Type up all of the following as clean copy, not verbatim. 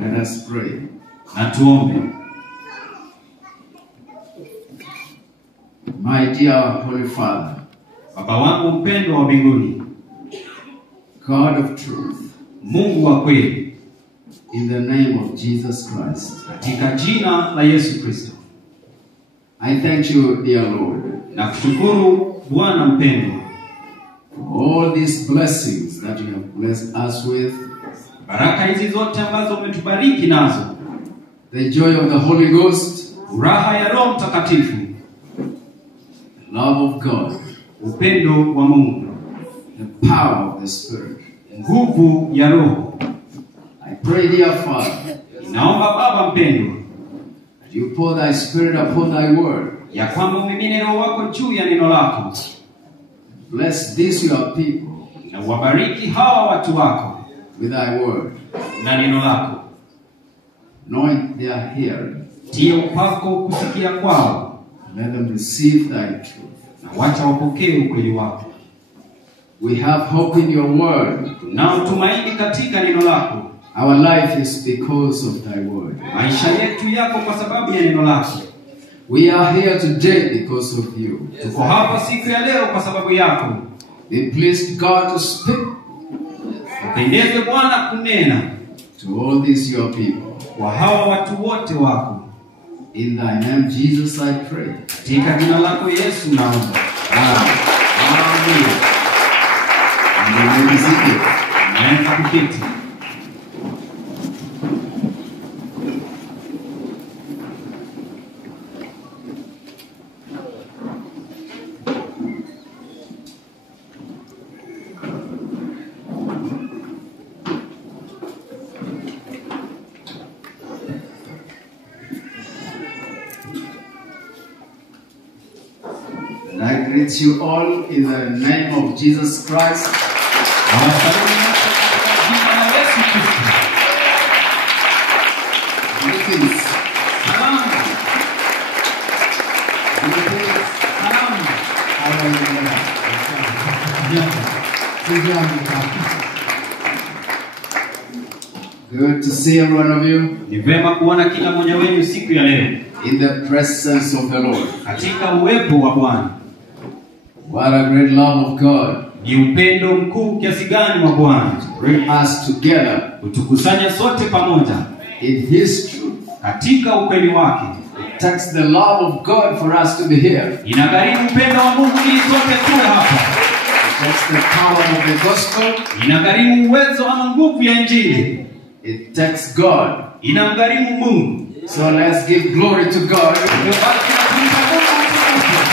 Let us pray. Na tuombe. My dear Holy Father, Baba wangu mpendwa wa mbinguni, God of truth, Mungu wa kweli, in the name of Jesus Christ, katika jina la Yesu Kristo, I thank you, dear Lord, na kushukuru Bwana mpendwa for all these blessings that you have blessed us with. baraka hizi zote ambazo umetubariki nazo, The joy of the Holy Ghost, furaha ya Roho Mtakatifu, the love of God, upendo wa Mungu, the power of the Spirit. nguvu ya Roho. I pray, dear Father, Naomba Baba mpendwa, that you pour thy Spirit upon thy word. ya kwamba umimine Roho wako juu ya neno lako, Bless these your people na uwabariki hawa watu wako with thy word. na neno lako. Anoint their hearing. Tia upako kusikia kwao, Let them receive thy truth. na wacha wapokee ukweli wako. We have hope in your word. Tunao tumaini katika neno lako. Our life is because of thy word. Maisha yetu yako kwa sababu ya neno lako. We are here today because of you. Tuko hapa siku ya leo kwa sababu yako. It pleased God to speak Upendeze Bwana kunena to all these your people. kwa hawa watu wote wako. In thy name, Jesus, I pray. Katika jina lako Yesu naomba. Amen. And you may be seated. Naweza kuketi. And I greet you all in the name of Jesus Christ. Greetings. Good to see every one of you Ni vema kuona kila mmoja wenu siku ya leo in the presence of the Lord. katika uwepo wa Bwana. What a great love of God. Ni upendo mkuu kiasi gani wa Bwana Bring us together kutukusanya sote pamoja in His truth. katika ukweli wake. It takes the love of God for us to be here. Inagharimu upendo wa Mungu ili sote tuwe hapa. It takes the power of the gospel. Inagharimu uwezo ama nguvu ya Injili. It takes God. Inamgharimu Mungu. So let's give glory to God. Ndio basi tunampa Mungu utukufu.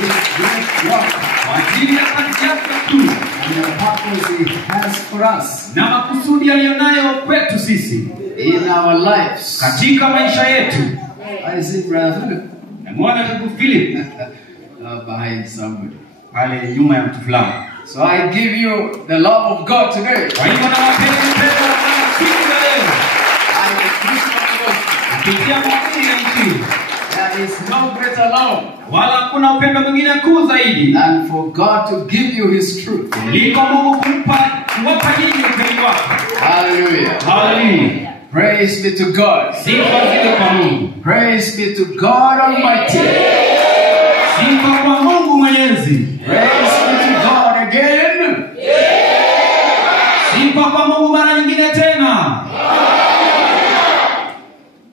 His great work Kwa ajili ya kazi yake tu and the purpose He has for us na makusudi aliyonayo kwetu sisi in our lives. katika maisha yetu. I see Brother Philip Na mwana ndugu Philip behind somebody. pale nyuma ya mtu fulani. So I give you the love of God today. Kwa hivyo na wapenda upendo wa Bwana siku ya leo. And the Christian gospel. Kupitia mahubiri ya Injili. There is no greater love Wala hakuna upendo mwingine kuu zaidi than for God to give you His truth. kuliko Mungu kuwapa nyinyi ukweli wake. Hallelujah. Haleluya. Praise be to God. Sifa ziwe kwa Mungu. Praise be to God Almighty. Sifa kwa Mungu Mwenyezi. Praise be to God again. Sifa kwa Mungu mara nyingine tena.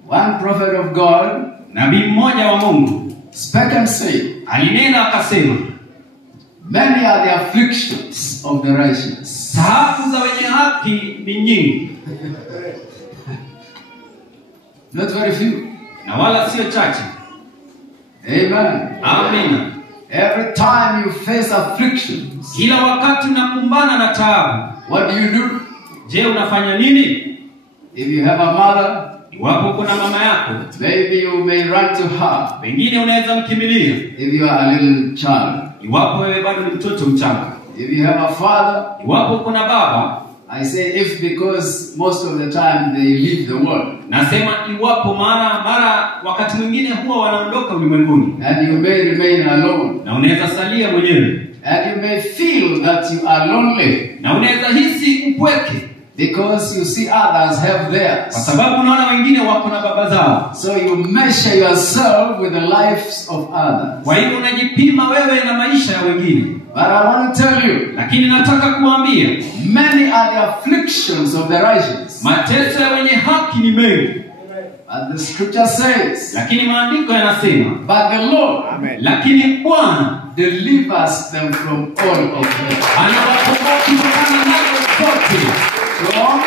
One prophet of God Nabii mmoja wa Mungu spake and said, alinena akasema, many are the afflictions of the righteous, taabu za wenye haki ni nyingi, not very few. na wala sio chache. Amen. Amina. Every time you face afflictions, Kila wakati unakumbana na taabu, what do? je, unafanya nini? If you have a mother, Iwapo kuna mama yako, maybe you may run to her. pengine unaweza mkimbilia. If you are a little child, Iwapo wewe bado ni mtoto mchanga. if you have a father, Iwapo kuna baba, I say if because most of the time they leave the world. nasema iwapo mara wakati mwingine huwa wanaondoka ulimwenguni, And you may remain alone. na unaweza salia mwenyewe, And you may feel that you are lonely. na unaweza hisi upweke. Because you see others have Kwa theirs. sababu unaona wengine wako na baba zao. So you measure yourself with the lives of others. Kwa hiyo unajipima wewe na maisha ya wengine. But I want to tell you, Lakini nataka kuambia, many are the afflictions of the righteous. mateso ya wenye haki ni mengi. And the scripture says, Lakini maandiko yanasema, but the Lord lakini Bwana delivers them from all of them. anawakomboa kutokana nazo zote. From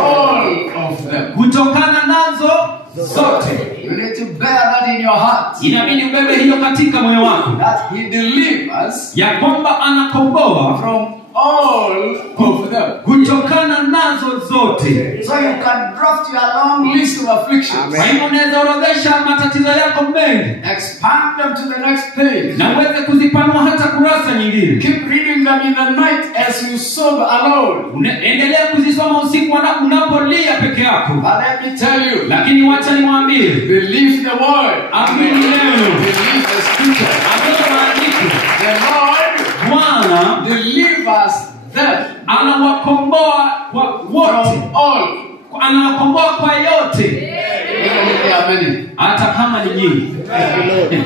all of them. Kutokana nazo zote. You need to bear that in your heart. Inabidi ubebe hiyo katika moyo wako. That he delivers Ya kwamba anakomboa from all of them. kutokana nazo zote. So you can draft your long list of afflictions. Kwa hiyo unaweza orodhesha matatizo yako mengi. Expand them to the next page. Na uweze kuzipanua hata kurasa nyingine. Keep reading them in the night as you sob alone. Endelea kuzisoma usiku unapolia peke yako. But let me tell you, Lakini wacha niwaambie, believe the word. amini neno. Believe the scripture. Amini maandiko. The Lord Bwana delivers them anawakomboa kwa wote. from all. Anawakomboa kwa yote. Even if there are many. Hata kama ni nyingi. Hallelujah.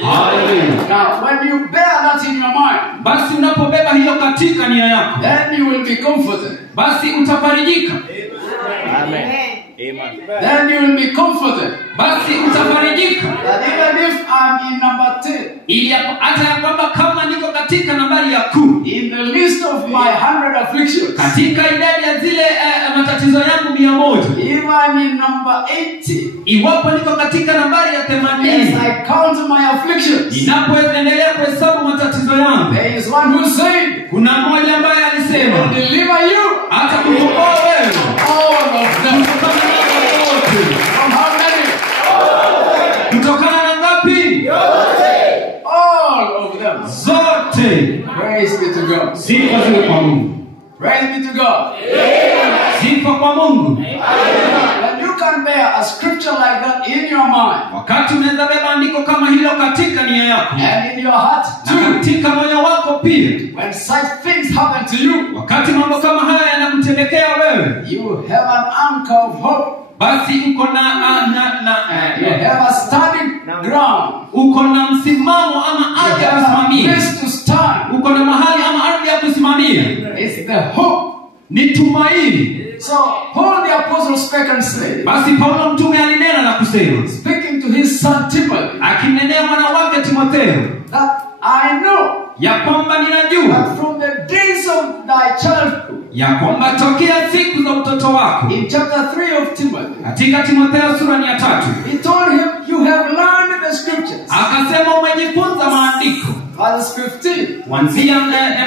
Hallelujah. Now, when you bear that in your mind, Basi unapobeba hiyo katika nia yako, then you will be comforted. basi utafarijika. Then you will be comforted. Basi utafarijika. That even if I'm in number 10, Ili hata ya kwamba kama niko katika nambari ya 10, in the list of my 100 afflictions, katika idadi ya zile matatizo yangu 100, if I'm in number 80, iwapo niko katika nambari ya as 80, I count my afflictions, ninapoendelea kuhesabu matatizo yangu, there is one who said, kuna mmoja ambaye I will alisema deliver you hata kukomboa wewe all of them. kutokana na wote. From how many? Kutokana na ngapi? All of them. Zote. Praise be to God. Sifa ziwe kwa Mungu. Praise be to God. Sifa kwa Mungu. When you can bear a scripture like that in your mind Wakati unaweza beba andiko kama hilo katika nia yako and in your heart na too, katika moyo wako pia, when such things happen to you, wakati mambo kama haya yanakutendekea wewe, you have an anchor of hope. basi uko na You have a standing ground. uko na msimamo ama ardhi ya You have a kusimamia. place to stand. Uko na mahali ama ardhi ya kusimamia. It's the hope. Ni tumaini. So Paul the apostle spake and said, Basi Paulo mtume alinena na kusema, speaking to his son Timothy, akimnenea mwana wake Timotheo, that I know ya kwamba ninajua that from the days of thy childhood, ya kwamba tokea siku za utoto wako. in chapter 3 of Timothy, Katika Timotheo sura ya 3, he told him, you have learned the scriptures. akasema umejifunza maandiko. Verse 15, Kuanzia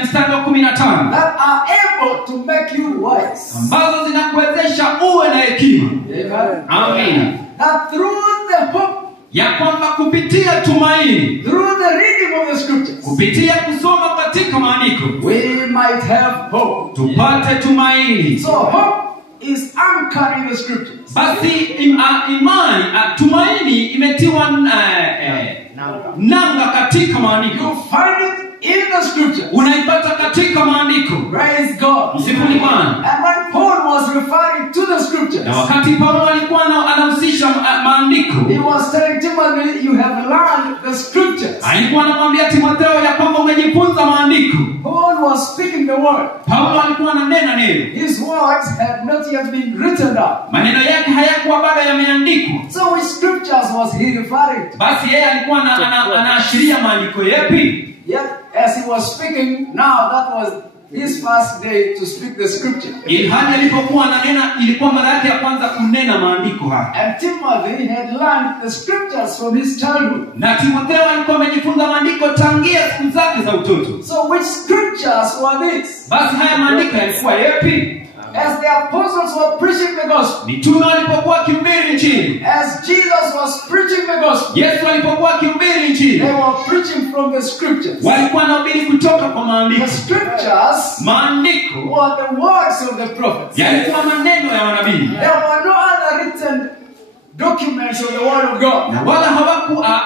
mstari wa 15, that are able to make you wise. ambazo zinakuwezesha uwe na hekima. Amen. Amina. That through the hope, Ya kwamba kupitia tumaini, through the reading of the scriptures, kupitia kusoma katika maandiko, we might have hope. tupate tumaini. So hope is anchored in the scriptures. Basi tumaini imetiwa nanga katika maandiko. You find it in the scriptures. Unaipata katika maandiko. Praise God. Msifuni Bwana. And when Paul was referring to the scriptures, Na wakati Paulo alikuwa anahusisha maandiko, he was telling Timothy, you have learned the scriptures. alikuwa anamwambia Timotheo ya kwamba umejifunza maandiko. Paul was speaking the word. Paulo alikuwa ananena neno. His words had not yet been written down. Maneno yake hayakuwa bado yameandikwa. So which scriptures was he referring to? Basi yeye alikuwa anaashiria maandiko yapi? Yet, as he was speaking, now that was his first day to speak the scripture. Ilhali alipokuwa ananena, ilikuwa mara yake ya kwanza kunena maandiko haya. And Timothy had learned the scriptures from his childhood. Na Timotheo alikuwa amejifunza maandiko tangia siku zake za utoto. So which scriptures were these? Basi haya maandiko yalikuwa yapi? As the apostles were preaching the gospel, Mitume walipokuwa wakihubiri Injili, as Jesus was preaching the gospel, Yesu alipokuwa akihubiri Injili, they were preaching from the scriptures. walikuwa wanahubiri kutoka kwa maandiko. The scriptures Maandiko were the words of the prophets. yalikuwa maneno ya manabii. There were no other written documents of the word of God. Na wala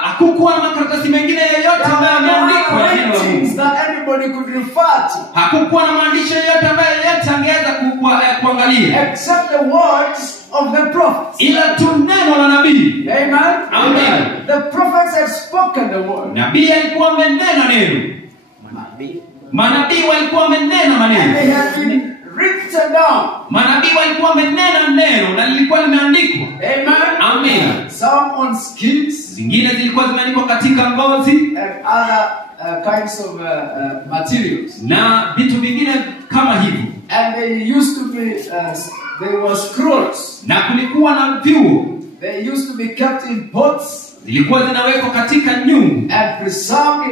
hakukuwa na makaratasi mengine yoyote ambayo yameandikwa ya neno la Writings Mungu. that anybody could refer to. Hakukuwa na maandishi yoyote ambayo yote angeweza kuangalia except the words of the prophets. ila tu neno la nabii. Amen. Amen. The prophets had spoken the word. Nabii alikuwa amenena neno. Manabii walikuwa wamenena And maneno. they had been written down. Manabii walikuwa wamenena neno na lilikuwa limeandikwa. Amen. Amen. Some on skins Zingine zilikuwa zimeandikwa katika ngozi and other kinds of materials. na vitu vingine kama hivyo. And they used to be, they were scrolls. Na kulikuwa na vyuo. They used to be kept in pots Zilikuwa zinawekwa katika nyungu and preserved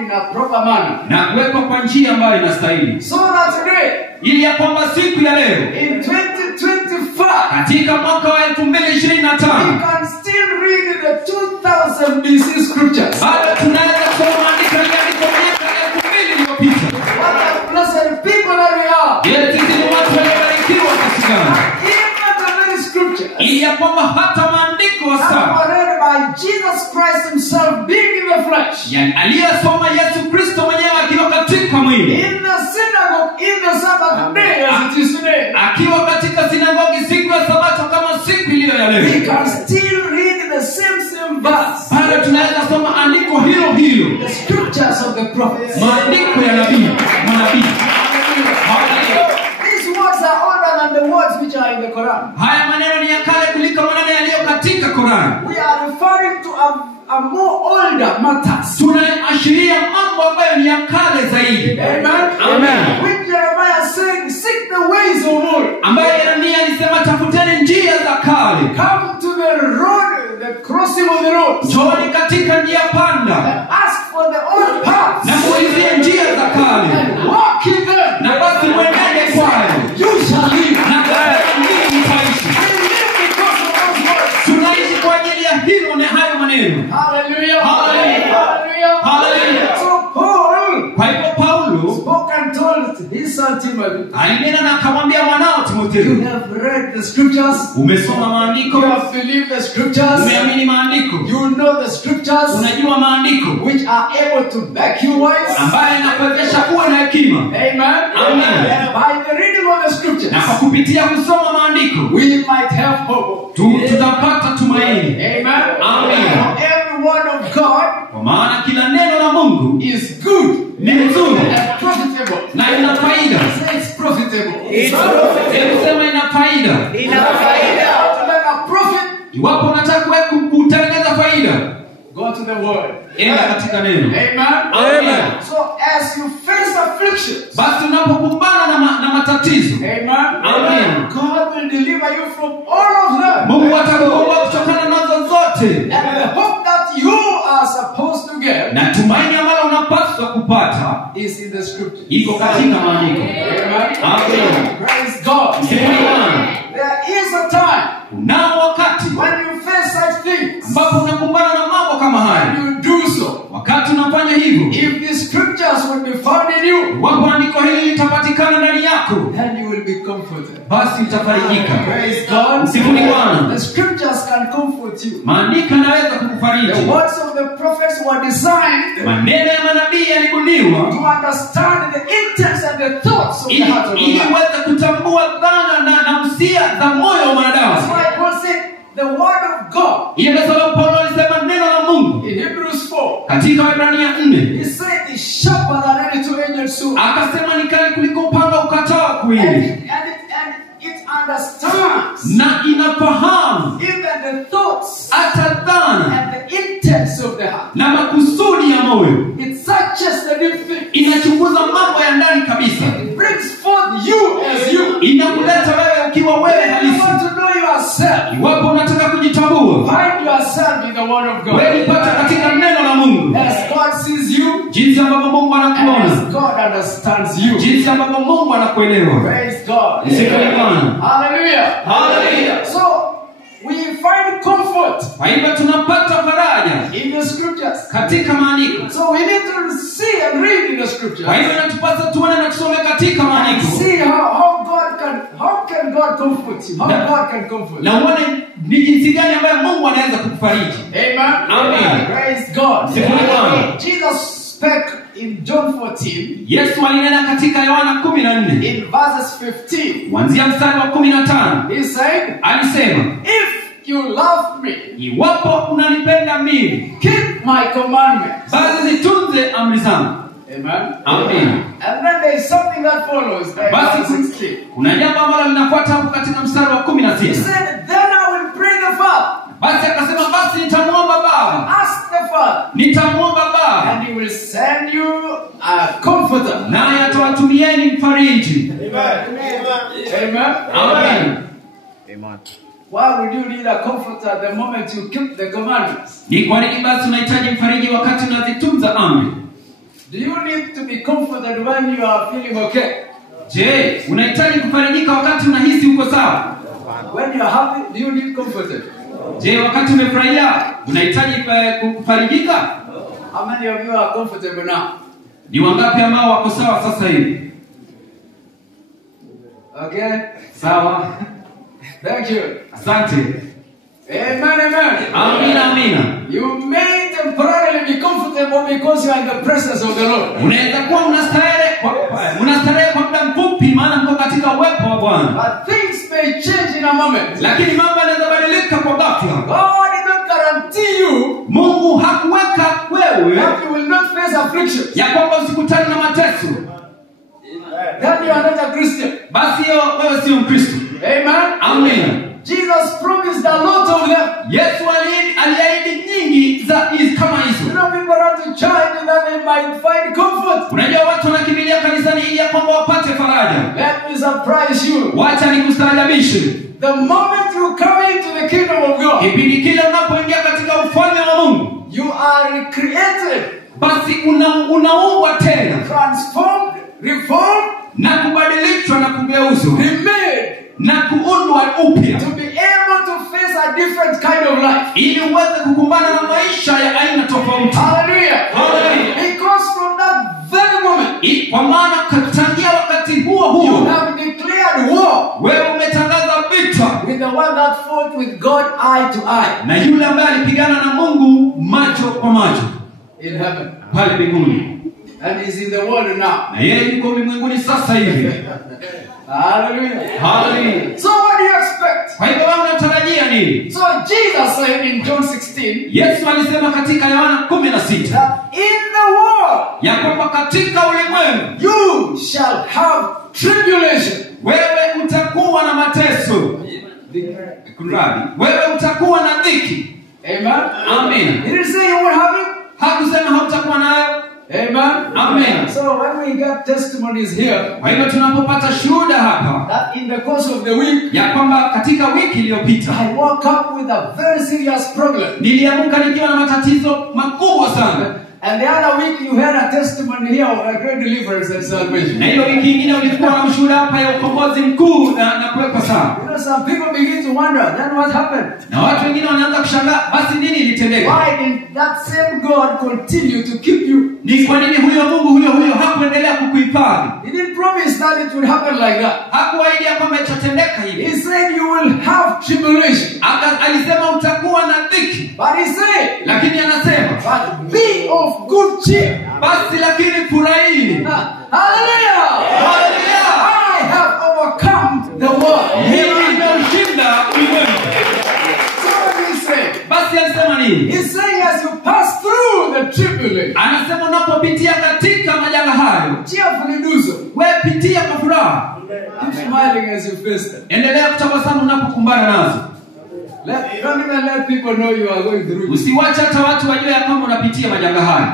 in a proper manner. na kuwekwa kwa njia ambayo inastahili. So that today, Ili ya kwamba siku ya leo in 2025, katika mwaka wa 2025 we can still read the 2000 BC scriptures. bado tunaweza kusoma maandiko yaliyoandikwa miaka 2000 iliyopita. What a blessed people that we are. Je, sisi ni watu waliobarikiwa kiasi gani? Even the very scriptures Ili ya kwamba hata maandiko that hasa were read by Jesus Christ himself being in the flesh. yani aliyesoma Yesu Kristo mwenyewe akiwa katika mwili, In the synagogue, in the Sabbath day as it is today. akiwa katika sinagogi siku ya Sabato kama siku iliyo ya We leo, can still read the same verse. bado tunaweza soma andiko hilo hilo, The scriptures of the prophets. maandiko ya nabii, manabii. These words are older than the words which are in the Quran. Haya maneno ni ya kale kuliko maneno yaliyo katika Qur'an. We are referring to a more older matters. Tunaashiria mambo ambayo ni ya kale zaidi. Amen. Amen. When Jeremiah said, "Seek the ways of old." Ambaye Yeremia alisema tafuteni njia za kale. Come to the road, the crossing of the road. Njooni katika njia panda And ask for the old paths. na muulizie njia za kale. And walk in them. Na basi mwenende kwayo. You shall live. Na katika ninyi mtaishi. We live because of those words. Tunaishi kwa ajili ya hilo na hayo maneno. Hallelujah. Hallelujah. Hallelujah. Hallelujah. So Paul Kwa hivyo Paulo spoke and told his son Timothy, alinena na akamwambia mwanao you Timotheo, have read the scriptures, umesoma maandiko, you have believed the scriptures, umeamini maandiko, you know the scriptures unajua maandiko which are able to back you wise. ambaye anakuwezesha kuwa na hekima. Amen. Amen. And by the reading of the scriptures, Na kwa kupitia kusoma maandiko we might have hope. tutapata tumaini. Amen. Amen. For every word of God Kwa maana kila neno la Mungu is good ni nzuri and profitable. na ina faida. Say it's profitable. Hebu sema ina faida. To make a profit, Iwapo unataka kutengeneza faida, go to the word. enda katika neno. Amen. Amen. So as you face afflictions, Basi unapokumbana na matatizo, amen, God will deliver you from all of them. Mungu atakuokoa kutokana nazo zote. And the hope that you are supposed to get Na tumaini ambalo unapaswa kupata is in the scriptures. iko katika maandiko. Amen. Amen. Praise God. There is a time Unao wakati when you face such things ambapo unakumbana na mambo kama haya. and you do so. Wakati unafanya hivyo, If the scriptures will be found in you, wapo andiko hili litapatikana ndani yako, then you will be comforted. basi utafarijika. Praise God. Msifuni Bwana. The scriptures can comfort you. Maandiko yanaweza kukufariji. The words of the prophets were designed Maneno ya manabii yalibuniwa to understand the intents and the thoughts of the ili heart of ili man. uweze kutambua dhana na msia za moyo wa That's mwanadamu. why Paul said the word of God Ile ndio sababu Paulo alisema neno la Mungu in Hebrews 4. katika Waebrania 4. He said it's sharper than any two-edged sword. Akasema ni kali kuliko upanga ukatao And kuwili, it understands na inafahamu even the thoughts hata dhana and the intents of the heart. na makusudi ya moyo. It searches the deep things. Inachunguza mambo ya ndani kabisa. It brings forth you as you. Inakuleta wewe ukiwa wewe When you halisi. want to know yourself, Iwapo unataka kujitambua, find yourself in the word of God. wewe nipate katika neno la Mungu. As God sees you, Jinsi ambavyo Mungu and as anakuona, God understands you. jinsi ambavyo Mungu anakuelewa. Praise God. Msifuni Bwana. Hallelujah. Hallelujah. So we find comfort Kwa hivyo tunapata faraja in the scriptures. katika maandiko. So we need to see and read in the scriptures. Kwa hivyo inatupasa tuone na tusome katika And maandiko. see how can God comfort you? How God can comfort you. Na uone ni jinsi gani ambayo Mungu anaweza kukufariji. Amen. Amen. Praise God. Sifuni Bwana. Jesus spake in John 14, Yesu alinena katika Yohana 14 in verses 15, kuanzia mstari wa 15. he said, Alisema, if you love me, iwapo unanipenda mimi, keep my commandments. basi zitunze amri zangu. Amen. Amen. And then there is something that follows by verse 16. Kuna jambo ambalo linafuata hapo katika mstari wa He 16. said, then I will pray the Father. Basi akasema, basi nitamuomba Baba. Ask the Father, Nitamuomba Baba, and he will send you a comforter. naye atawatumieni mfariji. Amen. Amen. Why would you need a comforter the moment you keep the commandments? Ni kwa nini basi unahitaji mfariji wakati unazitunza amri? Do you need to be comforted when you are feeling okay? Je, unahitaji kufarijika wakati unahisi uko sawa? When you are happy, do you need comforted? Je, wakati umefurahia unahitaji kufarijika? How many of you are comfortable now? Ni wangapi ambao wako sawa sasa hivi? Okay? Sawa. Thank you. Asante. Amen, amen. Amina, amina. You may temporarily be comfortable because you are in the presence of the Lord. Unaweza kuwa unastarehe kwa muda mfupi maana mko katika uwepo wa Bwana. But things may change in a moment. Lakini mambo yanaweza badilika kwa ghafla. God did not guarantee you Mungu hakuweka wewe that you will not face affliction. ya kwamba usikutane na mateso. That you are not a Christian. Basi wewe sio Mkristo. Amen. Amen. Jesus promised a lot of them. Yesu aliahidi nyingi kama You hizo. know, people run to church and that they might find comfort. Unajua watu wanakimbilia kanisani ili ya kwamba wapate faraja. Let me surprise you. Wacha nikustaajabishe. The moment you come into the kingdom of God, Kipindi kile unapoingia katika ufalme wa Mungu, you are recreated, basi unaumbwa tena transformed, reformed, na kubadilishwa na kugeuzwa remade na kuundwa upya to be able to face a different kind of life. ili uweze kukumbana na maisha ya aina tofauti. Hallelujah. Hallelujah. Because from that very moment, Kwa maana tangia wakati huo you huo have declared war wewe umetangaza vita with the one that fought with God eye to eye na yule ambaye alipigana na Mungu macho kwa macho in heaven. pale mbinguni, And he's in the world now. na yeye yuko ulimwenguni sasa hivi. Hallelujah. Hallelujah. So what do you expect? Kwa hivyo wewe unatarajia nini? So Jesus said in John 16 Yesu alisema katika Yohana 16 that in the world ya kwamba katika ulimwengu you shall have tribulation. wewe utakuwa na mateso. Kunradi, wewe utakuwa na dhiki. Amen. Amen. He didn't say you won't have it. Hakusema hautakuwa nayo. Amen. Amen. So when we get testimonies here Kwa hivyo tunapopata shuhuda hapa that in the course of the week ya kwamba katika wiki iliyopita I woke up with a very serious problem, niliamka nikiwa na matatizo makubwa sana, and the other week you had a testimony here of a great deliverance and salvation. na hiyo wiki nyingine ulikuwa na mshuhuda hapa ya ukombozi mkuu na kuwekwa sawa. You know, some people begin to wonder, then what happened? Na watu wengine wanaanza kushangaa, basi nini ilitendeka? Why didn't that same God continue to keep you? Ni kwa nini huyo Mungu huyo hakuendelea kukuhifadhi? He didn't promise that it would happen like that. Hakuahidi kwamba itatendeka hivi. He said you will have tribulation. Alisema utakuwa na dhiki. But he said, Lakini anasema, but be of good cheer. basi lakini furahini. Hallelujah! Hallelujah! I have overcome the world. Mimi nimeushinda ulimwengu. So what did he say? Basi alisema nini? He's saying as you pass through the tribulation, Anasema unapopitia katika majanga hayo, cheerfully do so. wewe pitia kwa furaha. Keep smiling as you face them. Endelea kutabasamu unapokumbana nazo. Don't even let people know you are going through it, Usiwache hata watu wajue ya kwamba unapitia majanga hayo,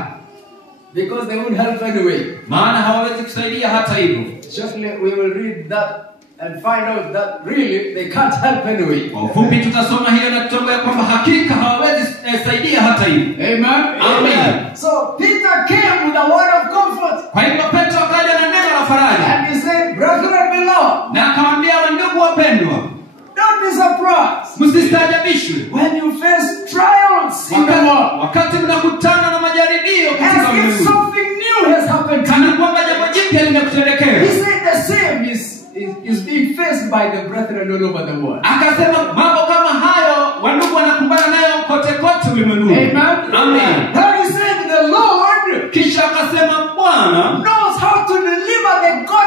because they won't help anyway. maana hawawezi kusaidia hata hivyo. Shortly we will read that and find out that really they can't help anyway. Kwa ufupi tutasoma hiyo na tutambua kwamba hakika hawawezi saidia hata hivyo. Amen. Amen. So Peter came with a word of comfort, Kwa hivyo Petro akaja na neno la faraja and he said, "Brethren beloved, na akawaambia, wandugu wapendwa, don't be surprised msistaajabishwe when you face trials in the world, wakati mnakutana na majaribio katika as if ulimwengu, something new has happened to kana you." kwamba jambo jipya limekutendekea. He said the same is being faced by the brethren all over the world. Akasema mambo kama hayo wandugu wanakumbana nayo kote kote ulimwenguni. Amen. Amen. Then he said, "The Lord Kisha akasema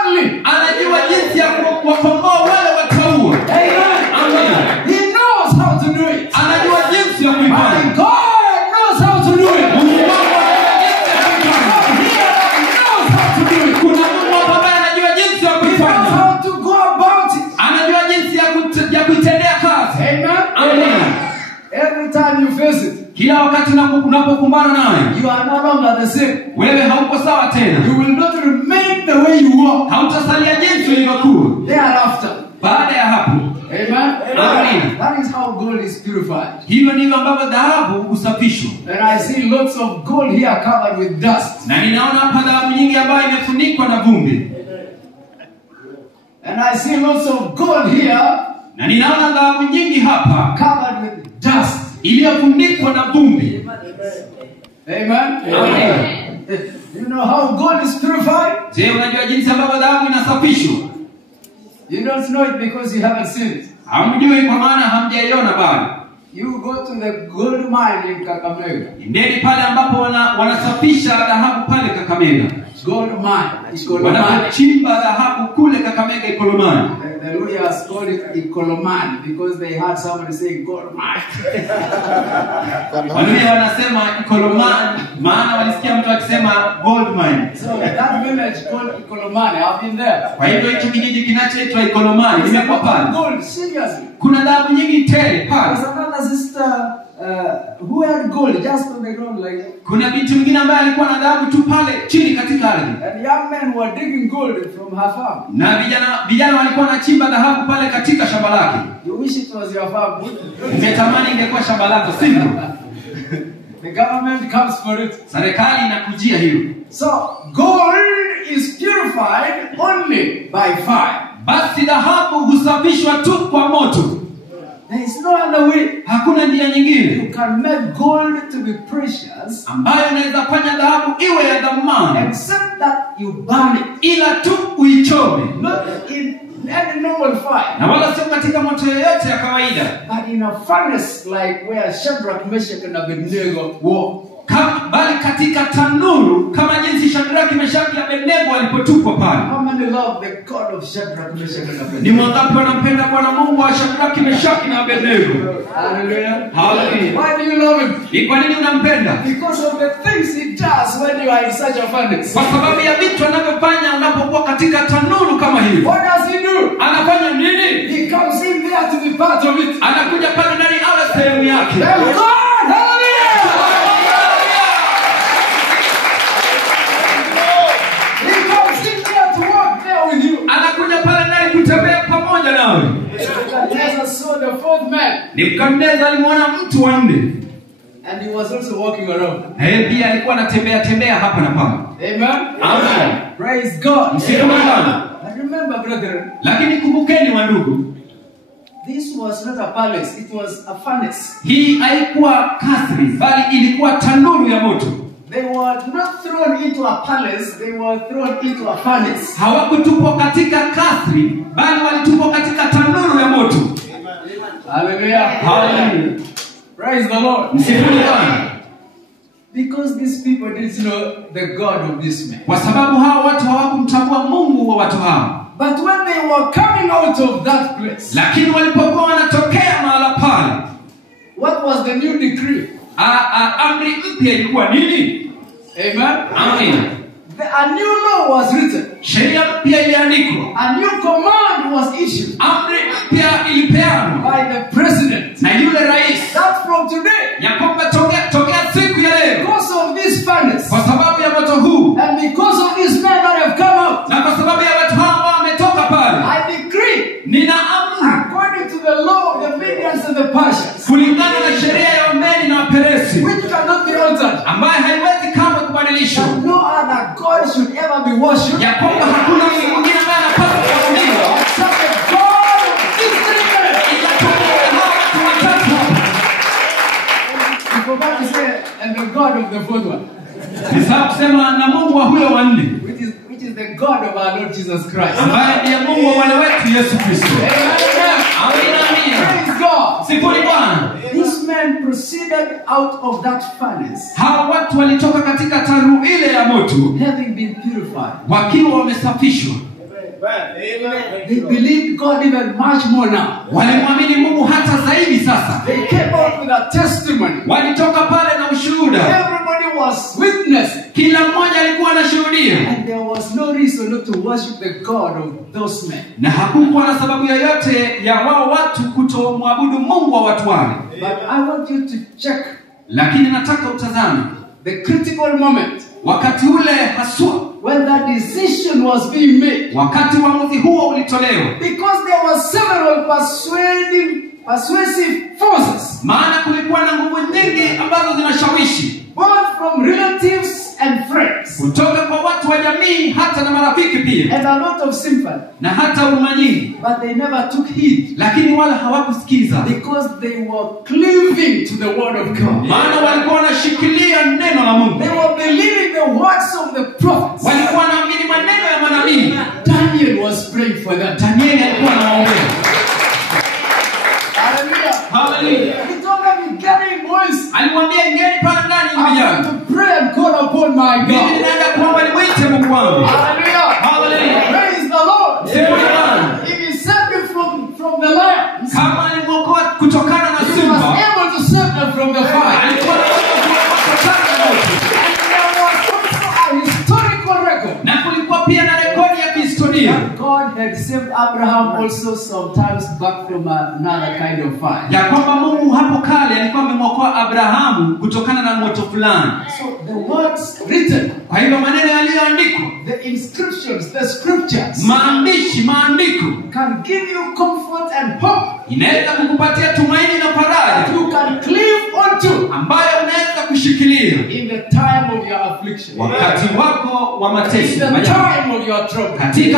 only. Anajua jinsi ya kuwakomboa wale wateule. Amen. Amen. He knows how to do it. Anajua jinsi ya My kuifanya. God knows how to do it. Mungu wangu anajua jinsi ya kuifanya. He knows how to do it. Kuna Mungu ambaye anajua jinsi ya He knows kuifanya. how to go about it. Anajua jinsi ya kuitendea kazi. Amen. Amen. Every time you face it, Kila wakati unapokumbana naye, you are no longer the same. wewe hauko sawa tena. You will not remain the way you were Hautasalia jinsi ulivyokuwa. thereafter. Baada ya hapo, Amen. Amen. That is how gold is purified. hivyo ndivyo ambavyo dhahabu husafishwa. And I see lots of gold here covered with dust. Na ninaona hapa dhahabu nyingi ambayo imefunikwa na vumbi. And I see lots of gold here Na ninaona dhahabu nyingi hapa covered with dust. iliyofunikwa na vumbi. Amen. Amen. You know how gold is purified? Je, unajua jinsi ambavyo dhahabu inasafishwa? You don't know it because you haven't seen it. Hamjui kwa maana hamjaiona bado. You go to the gold mine in Kakamega. Ndeni pale ambapo wanasafisha dhahabu pale Kakamega. Gold mine. It's called mine. Wanachimba dhahabu kule Kakamega Ikolomani. The lawyers called it Ikolomani because they had somebody saying gold mine. Waluya wanasema Ikolomani maana walisikia mtu akisema gold mine. So that village called Ikolomani, I've been there. Kwa hivyo hicho kijiji kinachoitwa Ikolomani nimekuwa pale. Gold, seriously. Kuna dhahabu nyingi tele pale. There's another sister who had gold just on the ground like that. Kuna binti mwingine ambaye alikuwa na dhahabu tu pale chini katika ardhi. And young men were digging gold from her farm. Na vijana walikuwa wanachimba dhahabu pale katika shamba lake. You wish it was your farm. Nimetamani ingekuwa shamba lako, sivyo? The government comes for it. Serikali inakujia hilo. So gold is purified only by fire. Basi dhahabu husafishwa tu kwa moto. There is no other way. Hakuna njia nyingine You can make gold to be precious ambayo inaweza fanya dhahabu iwe ya dhamani except that you burn it. ila tu uichome, Not in any normal fire, na wala sio katika moto yoyote ya kawaida, but in a furnace like where Shadrach, Meshach and Abednego were. bali katika tanuru kama jinsi Shadraka, Meshaki na Abednego walipotupwa pale. How many love the God of Shadrach, Meshach and Abednego? Ni wangapi wanampenda Bwana Mungu wa Shadraka, Meshaki na Abednego? Hallelujah. Hallelujah. Why do you love him? Ni kwa nini unampenda? Because of the things he does when you are in such a furnace. Kwa sababu ya vitu anavyofanya unapokuwa katika tanuru kama hivi. What does he do? Anafanya nini? He comes in there to be part of it. Anakuja pale ndani awe sehemu yake. Thank God! Hallelujah! He comes in there to walk there with you. Anakuja pale ndani kutembea pamoja nawe. Nebuchadnezzar saw the fourth man, Nebukadneza alimwona mtu wa nne. and he was also walking around. Pia alikuwa anatembea hapa na pale. Amen? Amen. Praise God. Msifu Bwana. And remember, brethren, Lakini kumbukeni wandugu, this was not a palace, it was a furnace. hii haikuwa kasri bali ilikuwa tanuru ya moto. They were not thrown into a palace, they were thrown into a furnace. Hawakutupwa katika kasri bali walitupwa katika tanuru ya moto. Hallelujah. Hallelujah. Praise the Lord. Msifu Bwana. Because these people didn't know the God of this man. Kwa sababu hao watu hawakumtambua Mungu wa watu hao. But when they were coming out of that place, Lakini walipokuwa wanatokea mahala pale, what was the new decree? amri mpya ilikuwa nini? Amen. Amen. A new law was written. Sheria mpya iliandikwa. A new command was issued Amri mpya ilipeanwa by the president. na yule rais, That from today, ya kwamba tokea siku ya leo, because of this furnace, kwa sababu ya moto huu and because of these men that have come out, na kwa sababu ya watu hao ambao wametoka pale, I decree, nina amri according to the law of the Medians and the Persians, kulingana na sheria ya Wamedi na Waperesi which cannot be altered, ambayo haiwezi kamwe kubadilishwa, that no other God should ever be worshipped ya kwamba hakuna Mungu mwingine ambaye anapaswa kuabudiwa except the God of these three men. ila tu hao watu watatu hapa. You forgot to say, and the God of the fourth one, Ni sawa kusema na Mungu wa huyo wa nne, which is the God of our Lord Jesus Christ. ambaye ndiye Mungu wa Bwana wetu Yesu Kristo. Amina, amina. Praise God. Sifuni Bwana. These men proceeded out of that furnace, Hao watu walitoka katika taru ile ya moto having been purified. wakiwa wamesafishwa. They believed God even much more now. Walimwamini Mungu hata zaidi sasa. They came out with a testimony. Walitoka pale na ushuhuda. Everybody was witnessing. Kila mmoja alikuwa anashuhudia. And there was no reason not to worship the God of those men. Na hakukuwa na sababu yoyote ya wao watu kutomwabudu Mungu wa watu wale. But I want you to check. Lakini nataka utazame The critical moment. wakati ule haswa, When that decision was being made. wakati uamuzi huo ulitolewa. Because there were several persuasive forces. Maana kulikuwa na nguvu nyingi ambazo zinashawishi. Both from relatives and friends. Kutoka kwa watu wa jamii hata na marafiki pia. And a lot of sympathy. Na hata huruma nyingi. But they never took heed. Lakini wala hawakusikiza. Because they were cleaving to the word of God. Maana walikuwa wanashikilia neno la Mungu. They were believing the words of the prophets. Walikuwa wanaamini maneno ya manabii. Daniel was praying for them. Daniel alikuwa anaombea. Hallelujah. Hallelujah. He told them, get in, boys. Alimwambia ngeni pale ndani I'm vijana. going to pray and call upon my Mimi God. ninaenda kuomba nimwite Mungu wangu. Hallelujah. Hallelujah. Praise the Lord. Sifu Bwana. If he saved them from the lions, Kama alimwokoa kutokana na he was simba, able to save them from the fire. alikuwa anaweza kuwakotana na moto. And there was also a historical record. Na kulikuwa pia na rekodi ya kihistoria. God had saved Abraham also sometimes back from another kind of fire. Ya kwamba Mungu hapo kale alikuwa amemwokoa Abrahamu kutokana na moto fulani. So the words written, Kwa hivyo maneno yaliyoandikwa, the inscriptions, the scriptures, maandiko can give you comfort and hope inaweza kukupatia tumaini na that faraja you can cleave onto ambayo unaweza kushikilia in the time of your affliction, wakati wako wa in mateso, the majanga. time of your trouble. Katika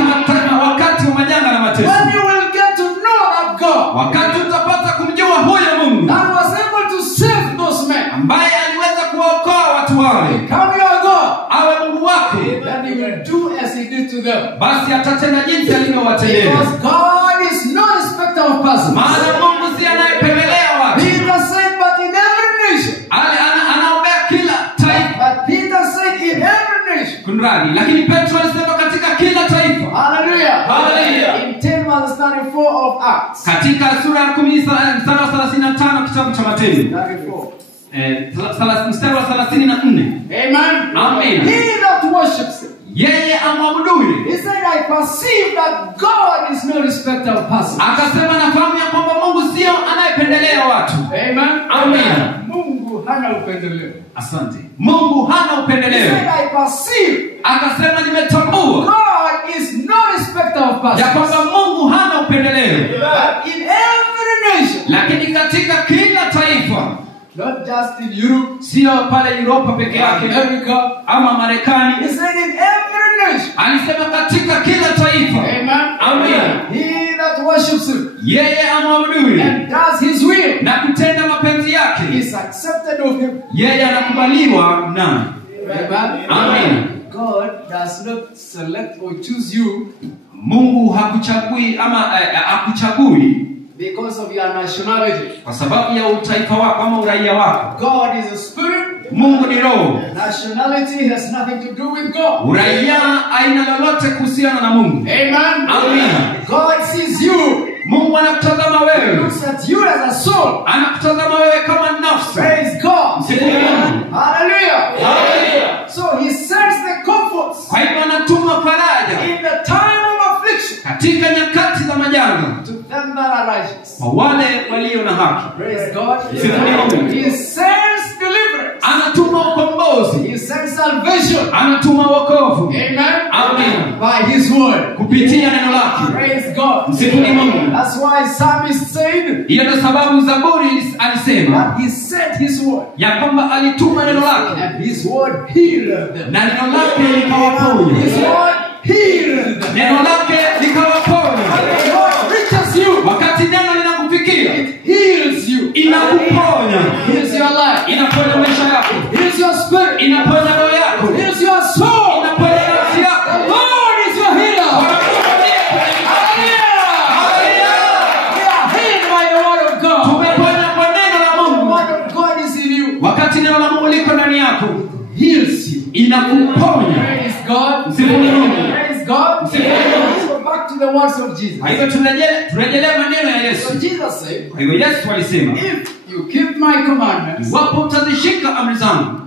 wakati wa majanga na mateso, When you will get to know that God wakati utapata kumjua huyo Mungu that was able to save those men, ambaye aliweza kuwaokoa watu wale, become your God, awe Mungu wako, then he will do as he did to them. basi atatenda jinsi alivyowatendea. Because God is no respecter of persons. Maana Mungu si anayependelea watu. Peter said, but in every nation. Anaombea kila taifa. But Peter said, in every nation. Kunradi, lakini Petro alisema katika kila taifa. Hallelujah. Hallelujah. In 10 verse 34 of Acts. Katika sura ya 10 mstari wa 35 kitabu cha Matendo. 34. Mstari wa 34. Amen. Amen. He that worships him. Yeye amwabuduye. He said, I perceive that God is no respecter of persons. Akasema nafahamu ya kwamba Mungu sio anayependelea watu. Amen. Amen. Mungu hana upendeleo. Asante. Mungu hana He upendeleo. said, I perceive Akasema nimetambua God is no respecter of persons. ya kwamba Mungu hana upendeleo. But in every nation, Lakini katika kila taifa, not just in Europe, sio pale Europa peke yake, America, ama Marekani. he said in every nation. Alisema katika kila taifa. Amen. Amen. He that worships him Yeye amwabuduye and does his will na kutenda mapenzi yake, is accepted of him. yeye anakubaliwa naye. Amen. Amen. God does not select or choose you Mungu hakuchagui ama hakuchagui because of your nationality. kwa sababu ya utaifa wako ama uraia wako. God is a spirit. Mungu ni roho. Nationality has nothing to do with God. Uraia haina lolote kuhusiana na Mungu. Amen. Amen. God sees you. Mungu anakutazama He wewe. looks at you as a soul. Anakutazama wewe kama nafsi. Praise God. Sifu Mungu. Hallelujah. Hallelujah. So he sends the comforts Kwa hivyo anatuma faraja in the time of affliction katika nyakati za majanga to them that are righteous. kwa wale walio na haki. Praise God. Sifu Mungu. He sends deliverance. Anatuma ukombozi. He sends salvation. Anatuma wokovu. Amen. Amen. By his word. Kupitia neno lake. Praise God. Sifu Mungu. That's why Psalmist said Hiyo ndio sababu Zaburi alisema that he sent his word. ya kwamba alituma neno lake And his word healed them. na neno lake likawaponya. His word healed them. Neno lake likawaponya. His word reaches you. Wakati neno linakufikia, It heals you. inakuponya, Heals your life. inaponya maisha yako, Heals your spirit. inaponya roho yako, Heals your soul. inaponya nafsi The yako. Lord is your healer. Haleluya! We are healed by the word of God. Tumeponya kwa neno la The Mungu. word of God is in you. Wakati neno la Mungu liko ndani yako, Heals you. inakuponya. Praise God. Sifu Mungu. Praise God. Sifu Mungu. So back the words of Jesus. Kwa hivyo turejelee maneno ya Yesu. So Jesus said, Kwa hivyo Yesu alisema, if you keep my commandments, iwapo utazishika amri zangu.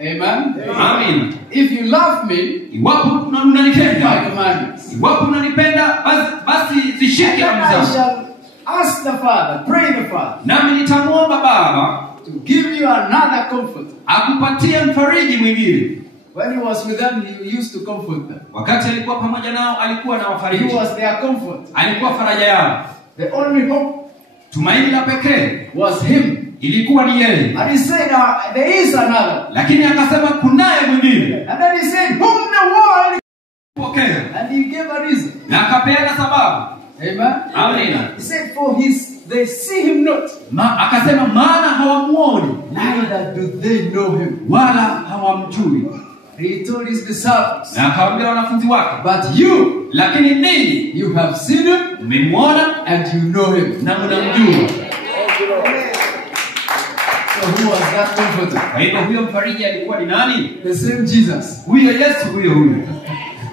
amen. Amen. If you love me, Iwapo keep my unanipenda, commandments. iwapo unanipenda, basi zishike And amri I zangu. shall ask the Father, pray the Father, Nami nitamuomba Baba to give you another comforter. akupatie mfariji mwingine. When he was with them, he used to comfort them. Wakati alikuwa pamoja nao, alikuwa na He wafariji. was their comfort. Alikuwa faraja yao. The only hope Tumaini la pekee was him. ilikuwa ni yeye. And he said, there is another. Lakini akasema kunaye mwingine. And then he said, whom the world. Pokea. And he gave a reason. Na akapeana sababu. Amen. Amen. He said, they see him not. Akasema maana hawamuoni, Neither do they know him. wala hawamjui. He told his disciples, Na akawaambia wanafunzi wake, but you, lakini ninyi you have seen him mmemwona and you know him. na mnamjua. So who was that comforter? Kwa hivyo huyo mfariji alikuwa ni nani? The same Jesus. Huyo Yesu huyo.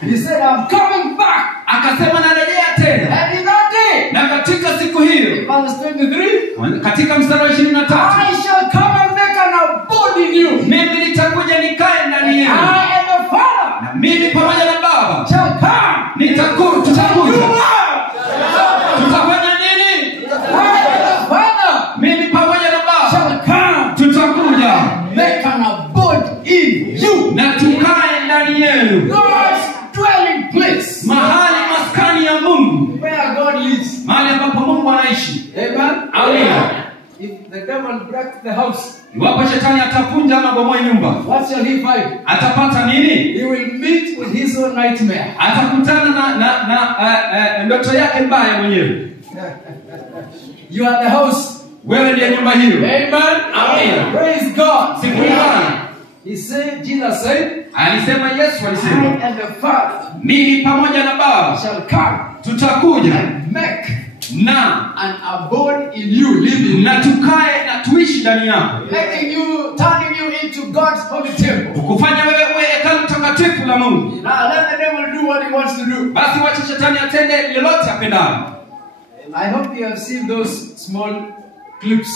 He said, I'm coming back. Akasema narejea tena. And in that day, Na katika siku hiyo, verse 23, katika mstari wa 23, I shall come and make an abode in you. mimi nitakuja nikae ndani yenu. I and the Father Na mimi pamoja na Baba shall come. tutakuja. Tutafanya nini? I and the Father Mimi pamoja na Baba shall come. tutakuja Make an abode in you. na tukae ndani yenu. God's dwelling place. Mahali maskani ya Mungu, Where God lives. mahali ambapo Mungu anaishi. Amen. Amen. If the devil breaks the house, Iwapo shetani atavunja ama bomoe nyumba, what shall he find? atapata nini? He will meet with his own nightmare. Atakutana na ndoto yake mbaya mwenyewe. You are the house. Wewe ndiye nyumba hiyo. Amen. Amen. Praise God. Siku Bwana. Jesus said, Alisema, Yesu alisema, I and the Father mimi pamoja na Baba shall come tutakuja and make na an abode in you, living. na tukae na tuishi ndani yako, Making you, turning you into God's holy temple. kufanya wewe uwe hekalu takatifu la Mungu. Now let the devil do what he wants to do. Basi wacha shetani atende lolote apendalo. I hope you have seen those small clips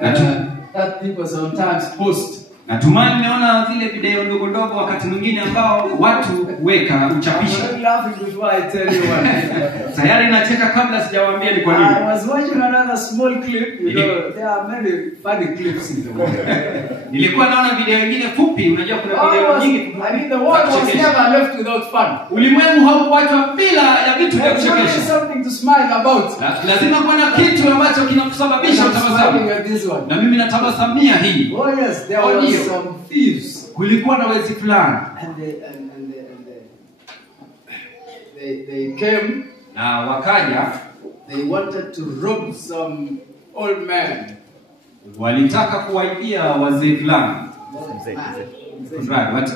that people sometimes post. Natumai nimeona zile video ndogo ndogo wakati mwingine ambao watu weka uchapisha. I'm laughing before I tell you what. Tayari nacheka kabla sijawaambia ni kwa I nini. was watching another small clip. You know, there are many funny clips in the world. Nilikuwa naona video nyingine fupi, unajua kuna video nyingi. I mean, the world was never left without fun. Ulimwengu haukuachwa bila ya vitu vya There's always kuchekesha. something to smile about. Lazima kuwe na kitu ambacho kinakusababisha I'm smiling utabasamu. at this one. Na mimi natabasamia hii. Oh yes, there were some thieves. Kulikuwa na wezi fulani And they came. na wakaja, They wanted to rob some old man. walitaka kuwaibia wazee fulani.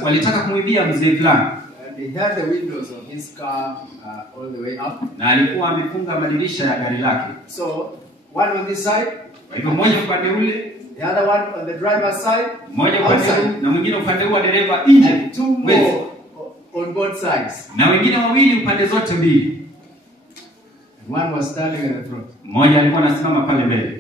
Walitaka kumwibia mzee fulani. And he had the windows of his car all the way up. Na alikuwa amefunga madirisha ya gari lake. So one on this side, Kwa hivyo mmoja upande ule, the other one on the driver's side, mmoja upande ule, na mwingine upande wa dereva nje. and two more on both sides. Na wengine wawili upande zote mbili. And one was standing at the front. Mmoja alikuwa anasimama pale mbele.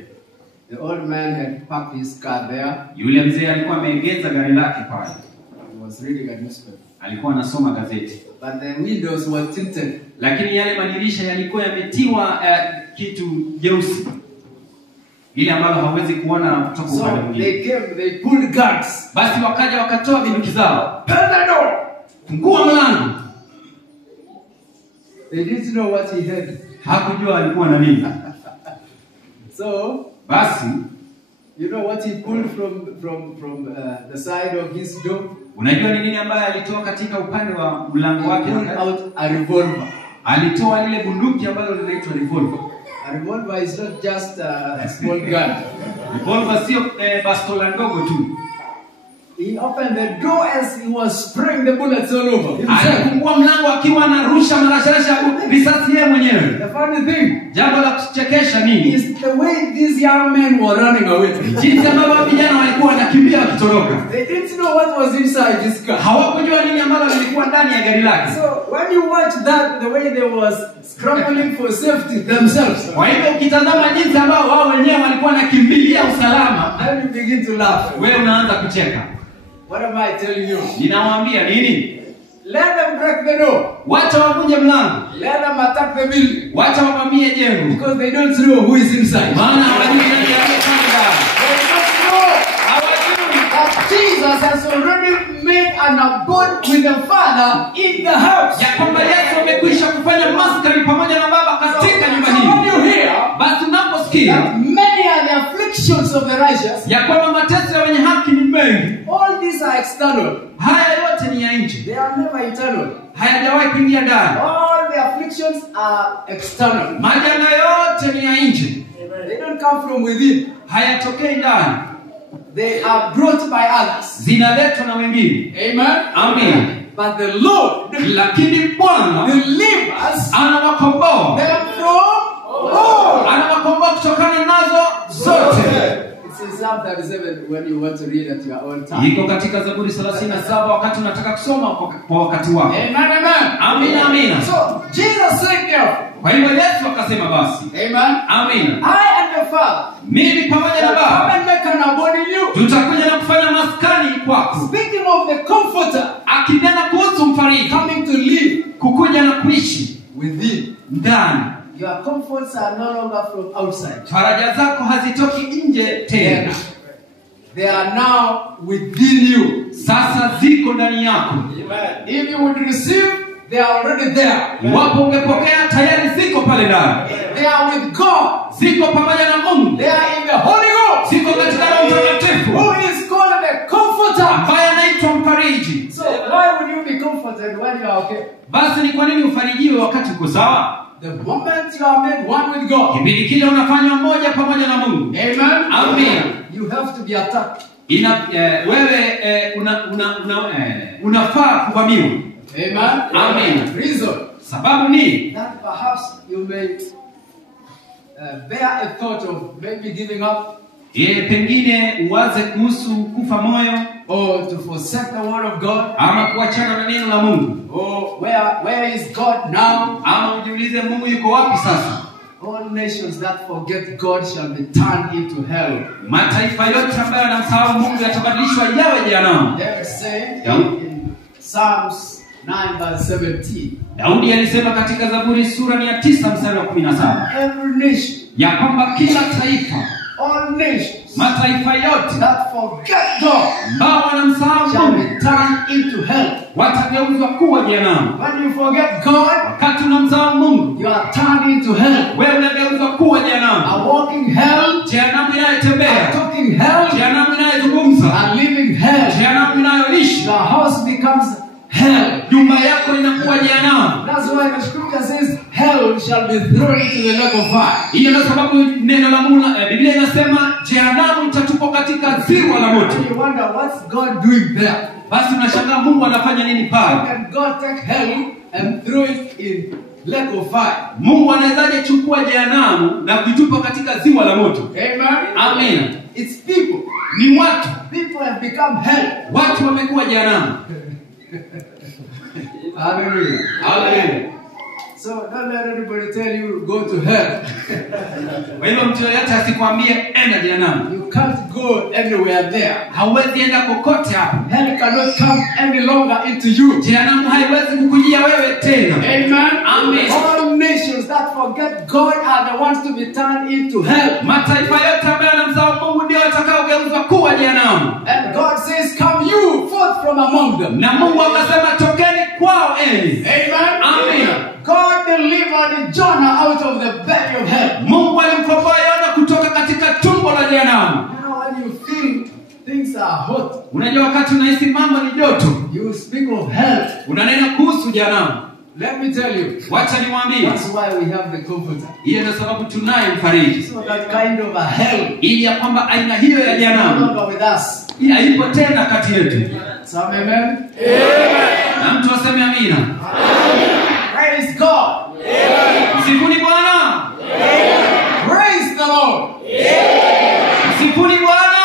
The old man had parked his car there. Yule mzee alikuwa ameegeza gari lake pale. He was reading a newspaper. Alikuwa anasoma gazeti. But the windows were tinted. Lakini yale madirisha yalikuwa yametiwa kitu jeusi. Ile ambalo hawezi kuona kutoka upande So mwingine. they came, they pulled guards. Basi wakaja wakatoa bunduki zao. Open the door! Fungua mlango. They didn't know what he had. Hakujua alikuwa na nini. So, Basi, you know what he pulled from the side of his door? unajua ni nini ambaye alitoa katika upande wa mlango wake? He pulled out a revolver. Alitoa lile bunduki ambalo linaitwa revolver. A revolver is not just a small gun. Revolver sio bastola ndogo tu. he opened the door as he was spraying the bullets all over himself. Alifungua mlango akiwa anarusha marasharasha risasi yeye mwenyewe. The funny thing Jambo la kuchekesha nini? is the way these young men were running away. Jinsi ambavyo vijana walikuwa wanakimbia wakitoroka. They didn't know what was inside this car. Hawakujua nini ambalo lilikuwa ndani ya gari lake. So when you watch that, the way they was scrambling for safety themselves, Kwa hivyo ukitazama jinsi ambao wao wenyewe walikuwa wanakimbilia usalama, then you begin to laugh. wewe unaanza kucheka. What am I telling you? Ninawaambia nini? Let them break the door. Wacha wavunje mlango. Let them attack the building. Wacha wavamie jengo. Because they don't know who is inside. Maana hawajui nani aliyepanda. They don't know Hawajui that Jesus has already made an abode with the Father in the house. ya kwamba Yesu amekwisha kufanya maskani pamoja na Baba katika nyumba So when hii. you hear Basi unaposikia that many are the afflictions of the righteous, ya kwamba mateso ya wenye haki ni mengi, all these are external. haya yote ni ya nje, They are never eternal. hayajawahi kuingia ndani. All the afflictions are external. Majanga yote ni ya nje, They don't come from within. hayatokei ndani, They are brought by others. zinaletwa na wengine. Amen. Amen. But the Lord Lakini Bwana delivers anawakomboa, them from all. anawakomboa kutokana nazo zote. It's in Psalm 37 when you want to read at your own time. Iko katika Zaburi 37 wakati unataka kusoma kwa wakati wako. Amen, amen. Amina, amina. So Jesus said there. Kwa hivyo Yesu akasema basi, Amen. amina, I and the Father mimi pamoja na come Baba and make an abode in you. tutakuja na kufanya maskani kwako. Speaking of the Comforter Akinena kuhusu mfariji coming to live kukuja na kuishi within. ndani. Your comforts are no longer from outside. Faraja zako hazitoki nje tena, They are now within you. sasa ziko ndani yako. If you would receive, they are already there. Iwapo ungepokea, tayari ziko pale ndani, They are with God. ziko pamoja na Mungu, They are in the Holy Ghost, ziko katika Roho Mtakatifu who is called the Comforter. ambaye anaitwa mfariji. So why would you be comforted when you are okay? Basi ni kwa nini ufarijiwe wakati uko sawa? The moment you are made one with God, Kipindi kile unafanywa mmoja pamoja na Mungu. amen. Amen. You have to be attacked. Wewe unafaa kuvamiwa. Amen. Amen. Reason Sababu ni that perhaps you may bear a thought of maybe giving up pengine uwaze kuhusu kufa moyo or to forsake the word of God. ama kuachana na neno la Mungu, Oh, where is God now? ama ujiulize Mungu yuko wapi sasa. All nations that forget God shall be turned into hell. Mataifa yote ambayo yanamsahau Mungu yatabadilishwa yawe jehanamu. David said Yeah. in Psalms 9 verse 17, Daudi alisema katika Zaburi sura 9 mstari wa 17 every nation, ya kwamba kila taifa, all nations mataifa yote that forget God ambao wanamsahau shall be Mungu turned into hell. watageuzwa kuwa jehanamu. When you forget God, Wakati unamsahau Mungu, you are turned into hell. wewe unageuzwa kuwa jehanamu. A walking hell, Jehanamu a inayotembea, talking hell, jehanamu inayozungumza, a living hell. jehanamu inayoishi. Your house becomes hell. Nyumba yako inakuwa jehanamu. That's why the scripture says hell shall be thrown into the lake of fire. Hiyo ndio sababu neno la Mungu, Biblia inasema jehanamu itatupwa katika ziwa la moto. And you wonder what's God doing there? Basi unashangaa Mungu anafanya nini How pale? can God take hell and throw it in lake of fire? Mungu anawezaje chukua jehanamu na kuitupa katika ziwa la moto? Amen. Amen. It's people. Ni watu. People have become hell. Watu wamekuwa jehanamu. Hallelujah. Amen. So don't let anybody tell you go to hell. Kwa hivyo mtu yeyote asikwambie enda jehanamu. You can't go anywhere there. Hauwezi enda kokote hapo. Hell cannot come any longer into you. Jehanamu haiwezi kukujia wewe tena. Amen. Amen. All nations that forget God are the ones to be turned into hell. Mataifa yote ambayo yanamsahau Mungu ndio watakaogeuzwa kuwa jehanamu. And God says, come you forth from among them. Na Mungu akasema tokeni kwao enyi. Amen. Amen. God delivered Jonah out of the belly of hell. Mungu alimkomboa Yona kutoka katika tumbo la jehanamu. Now when you feel things are hot, Unajua wakati unahisi mambo ni joto, you speak of hell. unanena kuhusu jehanamu. Let me tell you, Wacha niwaambie, that's why we have the Comforter. hiyo ndio sababu tunaye mfariji. So that kind of a hell Ili ya kwamba aina hiyo ya is no jehanamu longer with us. haipo tena kati yetu. Some amen. Na mtu aseme amina. Praise God. Msifuni Bwana. Praise the Lord. Msifuni Bwana.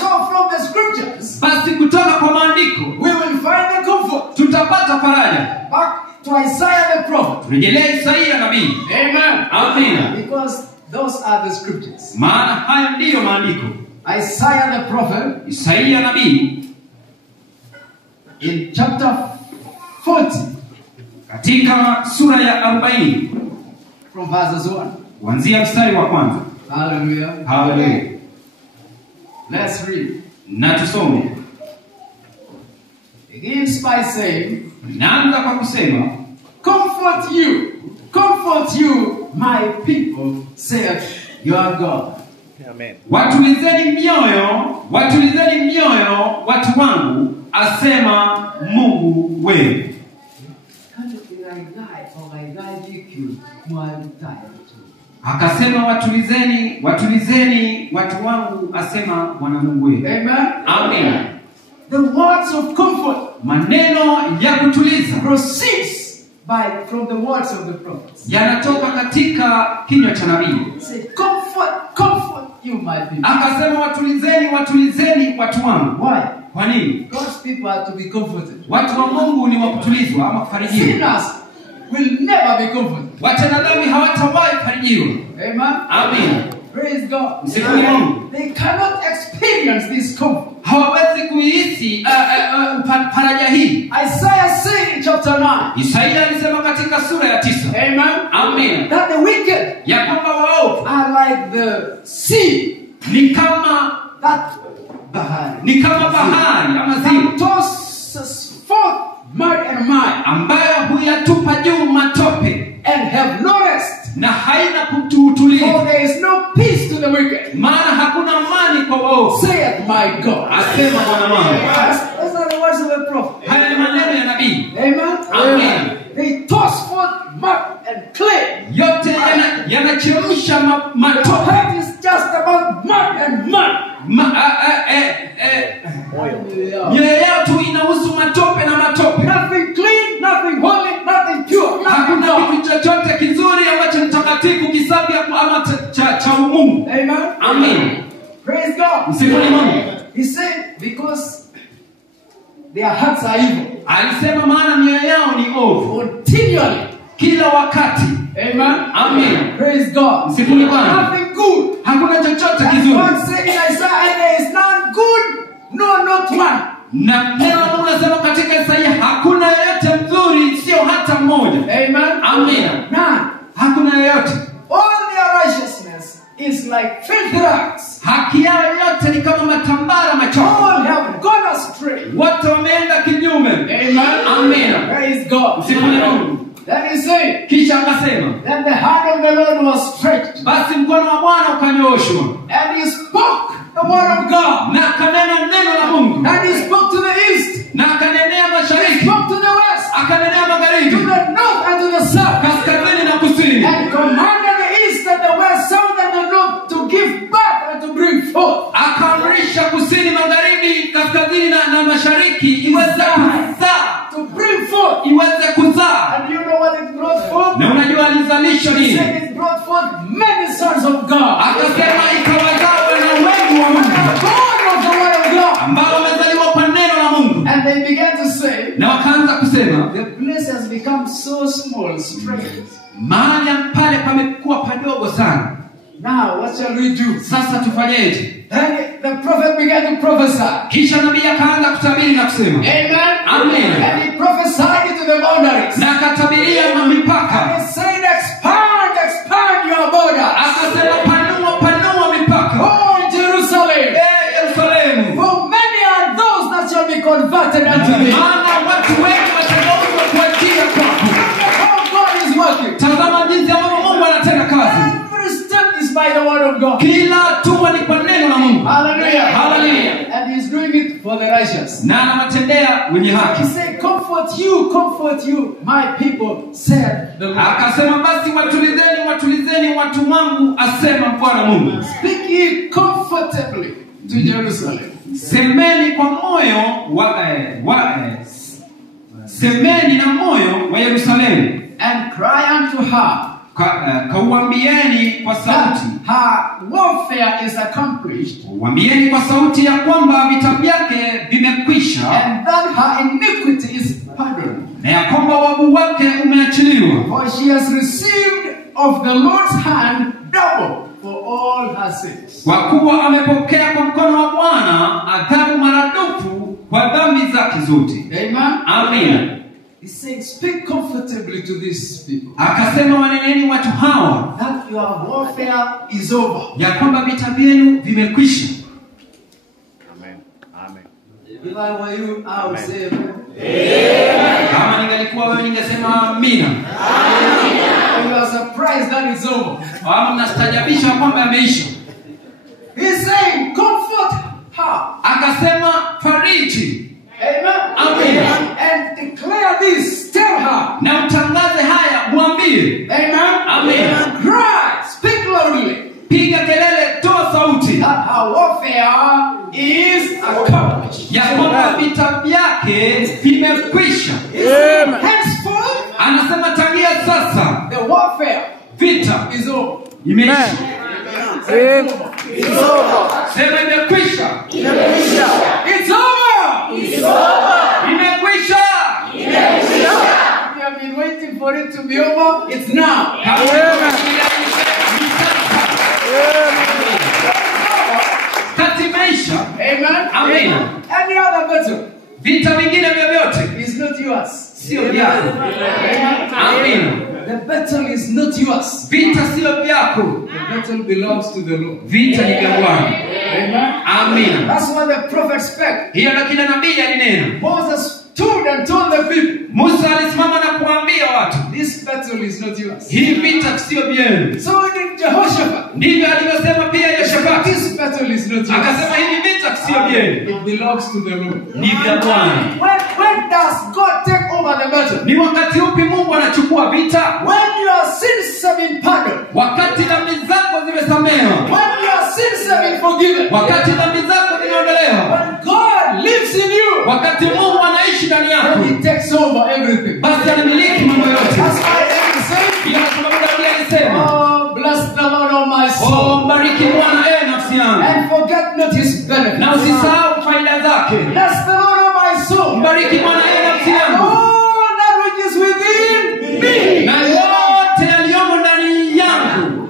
So from the scriptures, Basi kutoka kwa maandiko we will find the comfort. tutapata faraja. Back to Isaiah the prophet. Rejelea Isaia nabii. Amen. Amina. Because those are the scriptures. Maana hayo ndiyo maandiko. Isaiah the prophet Isaia nabii in chapter 40 katika sura ya 40 from verses 1. kuanzia mstari wa kwanza. Hallelujah. Haleluya. Let's read. Na tusome. Begins by saying, Naanza kwa kusema, comfort you, my people, saith your God. watulizeni mioyo watu wangu, asema Mungu wenu. Akasema watulizeni watu wangu, asema Bwana Mungu wenu. Amen. Amen. The words of comfort Maneno ya kutuliza proceeds from the words of the prophets. yanatoka katika kinywa cha nabii. Say, comfort you, my people. Akasema watulizeni watu wangu. Why? Kwa nini? God's people are to be comforted. Watu wa Mungu ni wa kutulizwa ama kufarijiwa. Sinners will never be comforted. Watenda dhambi hawatawahi kufarijiwa. Amen. Amen. Praise God. Msifuni Mungu. They cannot experience this comfort. Hawawezi kuihisi faraja hii. Isaiah said in chapter 9. Isaia alisema katika sura ya 9. Amen. Amen. That the wicked Ya kwamba waovu are like the sea. ni kama bahari ama ziwa That tosses forth mud and mire ambayo huyatupa juu matope and have no rest. na haina kututuliza. For there is no peace to the wicked. Maana hakuna amani kwa waovu, Saith my God. asema Bwana wangu. Those are the words of the prophet. Haya ni maneno ya nabii. Amen. Amen. They toss forth mud and clay. Yote yanachemsha Your matope. heart is just about mud and mud. Mioyo yetu inahusu matope na matope. Nothing clean, nothing holy, nothing pure. Hakuna kitu chochote kizuri ambacho ni takatifu, kisafi ama cha Mungu. Amen. Amen. Praise God. Msifuni Mungu. He said, because their hearts are evil. Alisema maana mioyo yao ni ovu Continually. kila wakati. Amen. Amen. Praise God. Msifuni Bwana. Nothing good. Hakuna chochote And kizuri. God said in Isaiah, there is none good, no, not one. Na neno la Mungu linasema katika Isaia, hakuna yeyote mzuri, sio hata mmoja. Amen. Amen. None. Hakuna yeyote. All their righteousness is like filthy rags. Haki yao yote ni kama matambara machafu. All have gone astray. Wote wameenda kinyume. Amen. Amen. Praise God. Msifuni Mungu. Then he said, Kisha akasema, then the hand of the Lord was stretched, basi mkono wa Bwana ukanyooshwa, and he spoke the word of God. na akanena neno la Mungu, And he spoke to the east, na akanenea he mashariki, spoke to the west, akanenea to magharibi, the north and to the south, kaskazini na kusini, and commanded the east and the west, south and the north to give birth and to bring forth. akaamrisha kusini, magharibi, kaskazini na mashariki iweze kuzaa, To bring forth. iweze kuzaa. And you know what it brought forth? Na unajua alizalisha He nini? said it brought forth many sons of God. Akasema ikawazaa wana wengi wa Mungu Born of the word of God. ambao wamezaliwa kwa neno la Mungu. And they began to say, Na wakaanza kusema, the place has become so small, strange. mahali pale pamekuwa padogo sana. Now, what shall we do? Sasa tufanyeje? Then the prophet began to prophesy. Kisha nabii akaanza kutabiri na kusema, Amen. Amen. And he prophesied into the boundaries. na akatabiria And mipaka. he said, expand your borders. Akasema panua mipaka. Oh, Jerusalem. Yerusalemu. For many are those that shall be converted unto me. Maana watu wengi watageuka kwa ajili kwako. Look how God is working. Tazama jinsi ambavyo Mungu anatenda kazi. Every step is by the word of God. Kila hatua ni kwa neno la Mungu. Hallelujah. Hallelujah. And he's doing it for the righteous. Na anawatendea wenye haki. He said, comfort you, my people, said the Lord. Akasema basi watulizeni watu wangu, asema Bwana Mungu. Speak ye comfortably. to Jerusalem. Semeni kwa moyo semeni na moyo wa Yerusalemu, and cry unto her kauambieni kwa that sauti, her warfare is accomplished, uambieni kwa sauti ya kwamba vita vyake vimekwisha, and that her iniquity is pardoned. na ya kwamba wavu wake umeachiliwa, For she has received of the Lord's hand double for all her sins. kwa kuwa amepokea kwa mkono wa Bwana adhabu maradufu kwa dhambi zake zote. Amen. Amina. He's saying, speak comfortably to these people Akasema, waneneni watu hawa that your warfare is over. ya kwamba vita vyenu vimekwisha. Amen. Amen. If I were you, I would say, Kama ningalikuwa wewe ningesema amina. you are surprised that it's over. Ama mnastajabisha kwamba yameisha. He's saying, comfort her. Akasema, fariji Amen. Amen. And declare this. Tell her. na utangaze haya, mwambie. Amen. Amen. Cry. Speak loudly. Piga kelele, toa sauti That her warfare is accomplished. ya kwamba vita vyake vimekwisha. Henceforth, Anasema tangia sasa the warfare vita is over. imeisha. It's over. Sema imekwisha. It's over. Imekwisha. You have been waiting for it to be over. It's now. Kati imeisha. Amen. Amen. Any other battle Vita vingine vyovyote is not yours. sio vyako. Amen. The battle is not yours. Vita sio vyako. The battle belongs to the Lord. Vita ni vya Bwana. Amen. Amen. That's what the prophet spake. Hiyo lakini nabii alinena. Moses stood and told the people, Musa alisimama na kuambia watu, this battle is not yours. hii vita sio vyenu. So did Jehoshaphat. Ndivyo alivyosema pia Yehoshafati. This battle is not yours. Akasema hivi vita sio vyenu. It belongs to the Lord. Ni vya Bwana. When does God take over the battle? Ni wakati upi Mungu anachukua vita? When your sins have been pardoned. Wakati dhambi zako zimesamehewa. When your sins have been forgiven. Wakati dhambi zako zimeondolewa. When God lives in you. Wakati Mungu anaishi ndani yako. He takes over everything. Basi anamiliki mambo yote. That's why David said, Bila sababu Daudi alisema, oh, bless the Lord, oh my soul. oh, mbariki Bwana nafsi yangu. And forget not his benefits. Na usisahau faida zake. Bless the Lord, oh my soul. Mbariki Bwana nafsi And yangu. all that which is within me. Na yote yaliyomo ndani yangu.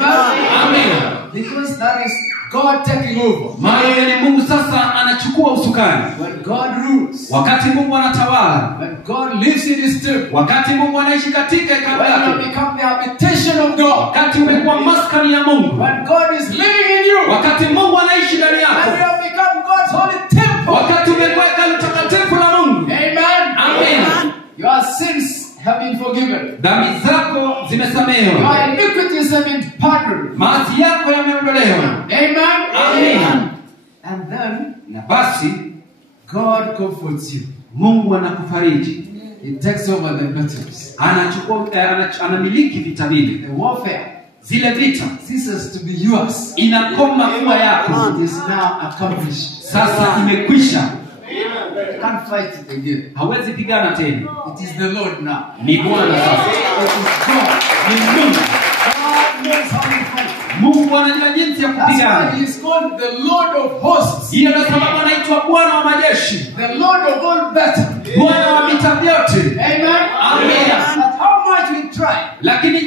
Amen. Because that is God taking over. Maana ni Mungu sasa anachukua usukani. When God rules. Wakati Mungu anatawala. When God lives in his temple. Wakati Mungu anaishi katika hekalu When you lake. become the habitation of God. Wakati umekuwa maskani ya Mungu. When God is living in you. Wakati Mungu anaishi ndani And you yako. have become God's holy temple. Wakati umekuwa hekalu takatifu la Mungu. Amen. Amen. Your sins have been forgiven. Dhambi zako zimesamehewa. Your iniquities have been pardoned. Maasi yako yameondolewa. Amen. Amen. And then Na basi God comforts you. Mungu anakufariji. He takes over the battles. Anachukua anamiliki vita vile. The warfare Zile vita ceases to be yours. inakoma kuwa yako. It is now accomplished. Sasa imekwisha. You can't fight it again. Hawezi pigana tena. It is the Lord now. Ni Bwana sasa. It is God. Ni Mungu. God knows how to fight. Mungu anajua jinsi ya That's why kupigana. he is called the Lord of hosts. Hiyo ndio sababu anaitwa Bwana wa majeshi. The Lord of all battle. Bwana wa vita vyote. Amen. Amen. But how much we try. Lakini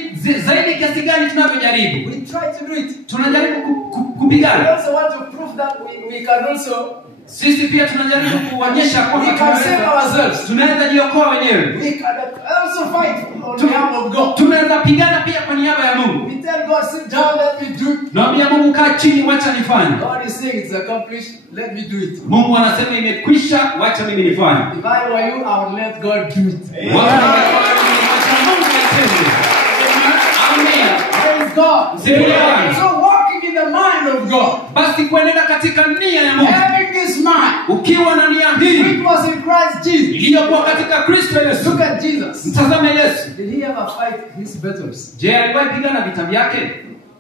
zaidi kiasi gani tunavyojaribu? We try to do it. Tunajaribu We kupigana. also want to prove that we can also Sisi pia tunajaribu kuonyesha we kwamba can save ourselves. tunaweza jiokoa wenyewe. We can also fight on behalf of God. Tunaweza pigana pia kwa niaba ya Mungu. We tell God, sit down, let me do it. Naambia Mungu kaa chini, wacha nifanye. God is saying it's accomplished, let me do it. Mungu anasema imekwisha, wacha mimi nifanye. If I were you, I would let God do it. Wacha Mungu atende. Amen. Praise God. Simuliani. So walking in the mind of God, Basi kuenenda katika nia ya Mungu. having this mind, Ukiwa na nia hii which was in Christ Jesus. iliyokuwa katika Kristo Yesu. Look at Jesus. Mtazame Yesu. Did he ever fight his battles? Je, aliwahi pigana vita vyake?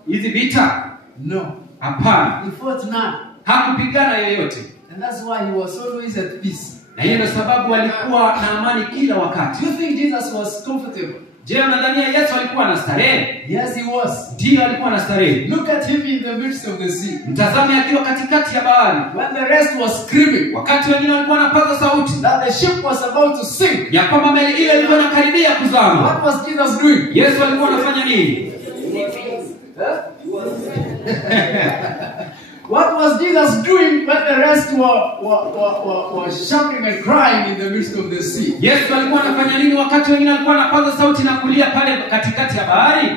Hizi vita? No. Hapana. He fought none. hakupigana yeyote. And that's why he was always at peace. Na hiyo ndio sababu alikuwa na amani kila wakati. Do you think Jesus was comfortable? Je, unadhania Yesu alikuwa na starehe? Yes, he was. Ndiyo, alikuwa na starehe. Look at him in the midst of the sea. Mtazame akiwa katikati ya bahari. When the rest was screaming, Wakati wengine walikuwa wanapaza sauti that the ship was about to sink, ya kwamba meli ile ilikuwa inakaribia kuzama. what was Jesus doing? Yesu alikuwa anafanya nini? What was Jesus doing when the rest were shouting and crying in the midst of the sea? Yesu alikuwa anafanya nini wakati wengine walikuwa wanapaza sauti na kulia pale katikati ya bahari?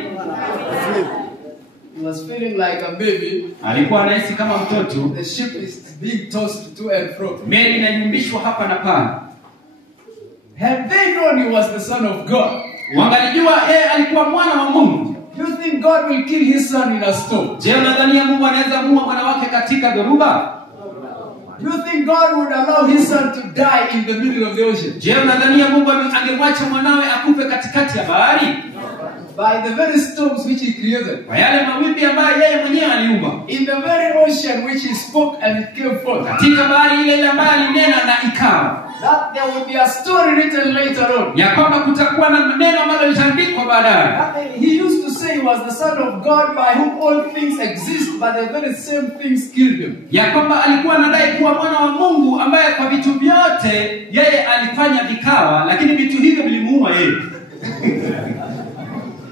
He was feeling like a baby. Alikuwa anahisi kama mtoto. The ship is being tossed to and fro. Meli inayumbishwa hapa na pale. Had they known he was the Son of God, wangalijua yeye alikuwa mwana wa Mungu. do you think God will kill his son in a storm? Je, unadhania Mungu anaweza muua mwana wake katika dhoruba? Do you think God would allow his son to die in the middle of the ocean? Je, unadhania Mungu angemwacha mwanawe akufe katikati ya bahari? By the very storms which he created. Kwa yale mawimbi ambayo yeye mwenyewe aliumba. In the very ocean which he spoke and it came forth. Katika bahari ile ambayo alinena na ikawa. That there will be a story written later on. Ya kwamba kutakuwa na neno ambalo litaandikwa baadaye. He used to say he was the Son of God by whom all things exist, but the very same things killed him. Ya kwamba alikuwa anadai kuwa mwana wa Mungu ambaye kwa vitu vyote yeye alifanya vikawa, lakini vitu hivyo vilimuua yeye.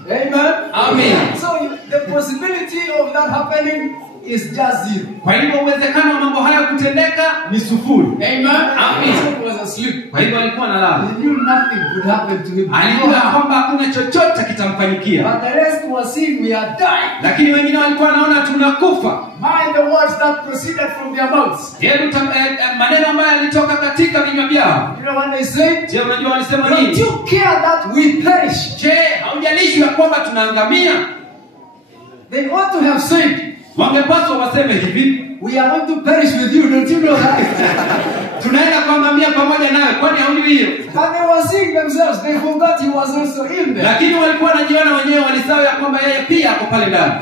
Amen. Amen. So the possibility of that happening is just zero. Kwa hivyo uwezekano wa mambo haya kutendeka ni sufuri. Amen. Amen. He was asleep. Kwa hivyo alikuwa analala. He knew nothing could happen to him. Alijua kwamba hakuna chochote kitamfanyikia. But the rest was saying we are dying. Lakini wengine walikuwa wanaona tunakufa. Mind the words that proceeded from their mouths. Maneno ambayo yalitoka katika vinywa vyao. You know what they said? Je, unajua walisema Don't nini? you care that we perish? Je, haujalishi ya kwamba tunaangamia? They ought to have said, wangepaswa waseme hivi, we are going to perish with you, don't you know that? tunaenda kuangamia pamoja nawe, kwani haujui hiyo? And they were seeing themselves, they forgot he was also in there. Lakini walikuwa wanajiona wenyewe, walisahau ya kwamba yeye pia ako pale ndani.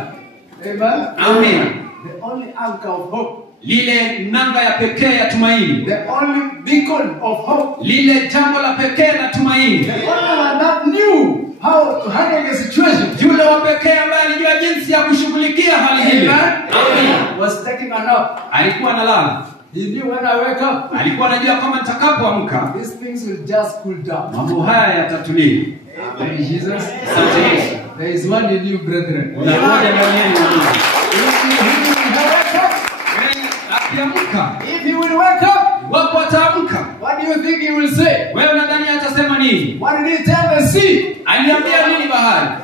Amen. Amen. The only anchor of hope, lile nanga ya pekee ya tumaini, the only beacon of hope, lile jambo la pekee la tumaini, the only one that knew how to handle the situation, yule wa pekee ambaye alijua jinsi ya kushughulikia hali hii, Amen, was taking a nap. alikuwa analala. He knew when I wake up, Alikuwa anajua kama nitakapoamka these things will just cool down. mambo haya yatatulia. Amen. Jesus. Asante Yesu. There is one in you, brethren. Na moja ndani yenu. Akiamka, If he will wake up, wapo ataamka. what do you think he will say? Wewe unadhani atasema nini? What did he tell the sea? Aliambia nini bahari?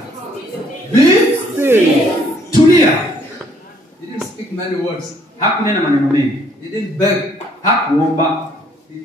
Be still. Tulia. He didn't speak many words. Hakunena maneno mengi. He didn't beg. Hakuomba.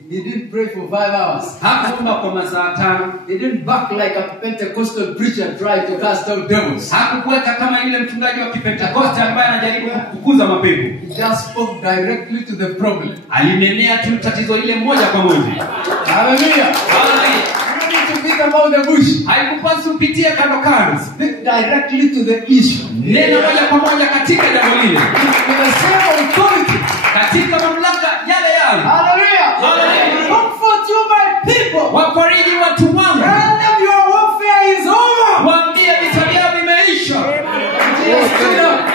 He didn't pray for 5 hours. Hakuomba kwa masaa 5. He didn't bark like a Pentecostal preacher trying to cast out devils. Hakukuweka kama yule mchungaji wa Kipentekoste ambaye anajaribu kukuza mapepo. He just spoke directly to the problem. Alinenea tu tatizo ile moja kwa moja. Hallelujah. Hallelujah. You don't need to beat about the bush. Haikupaswi upitie kando kando. Speak directly to the issue. Nena moja kwa moja katika jambo lile. With the same authority. Katika mamlaka yale yale. Hallelujah. Hallelujah. Comfort you, my people. Wafariji watu wangu. Tell them your warfare is over. Waambie vita vyao vimeisha. Yes,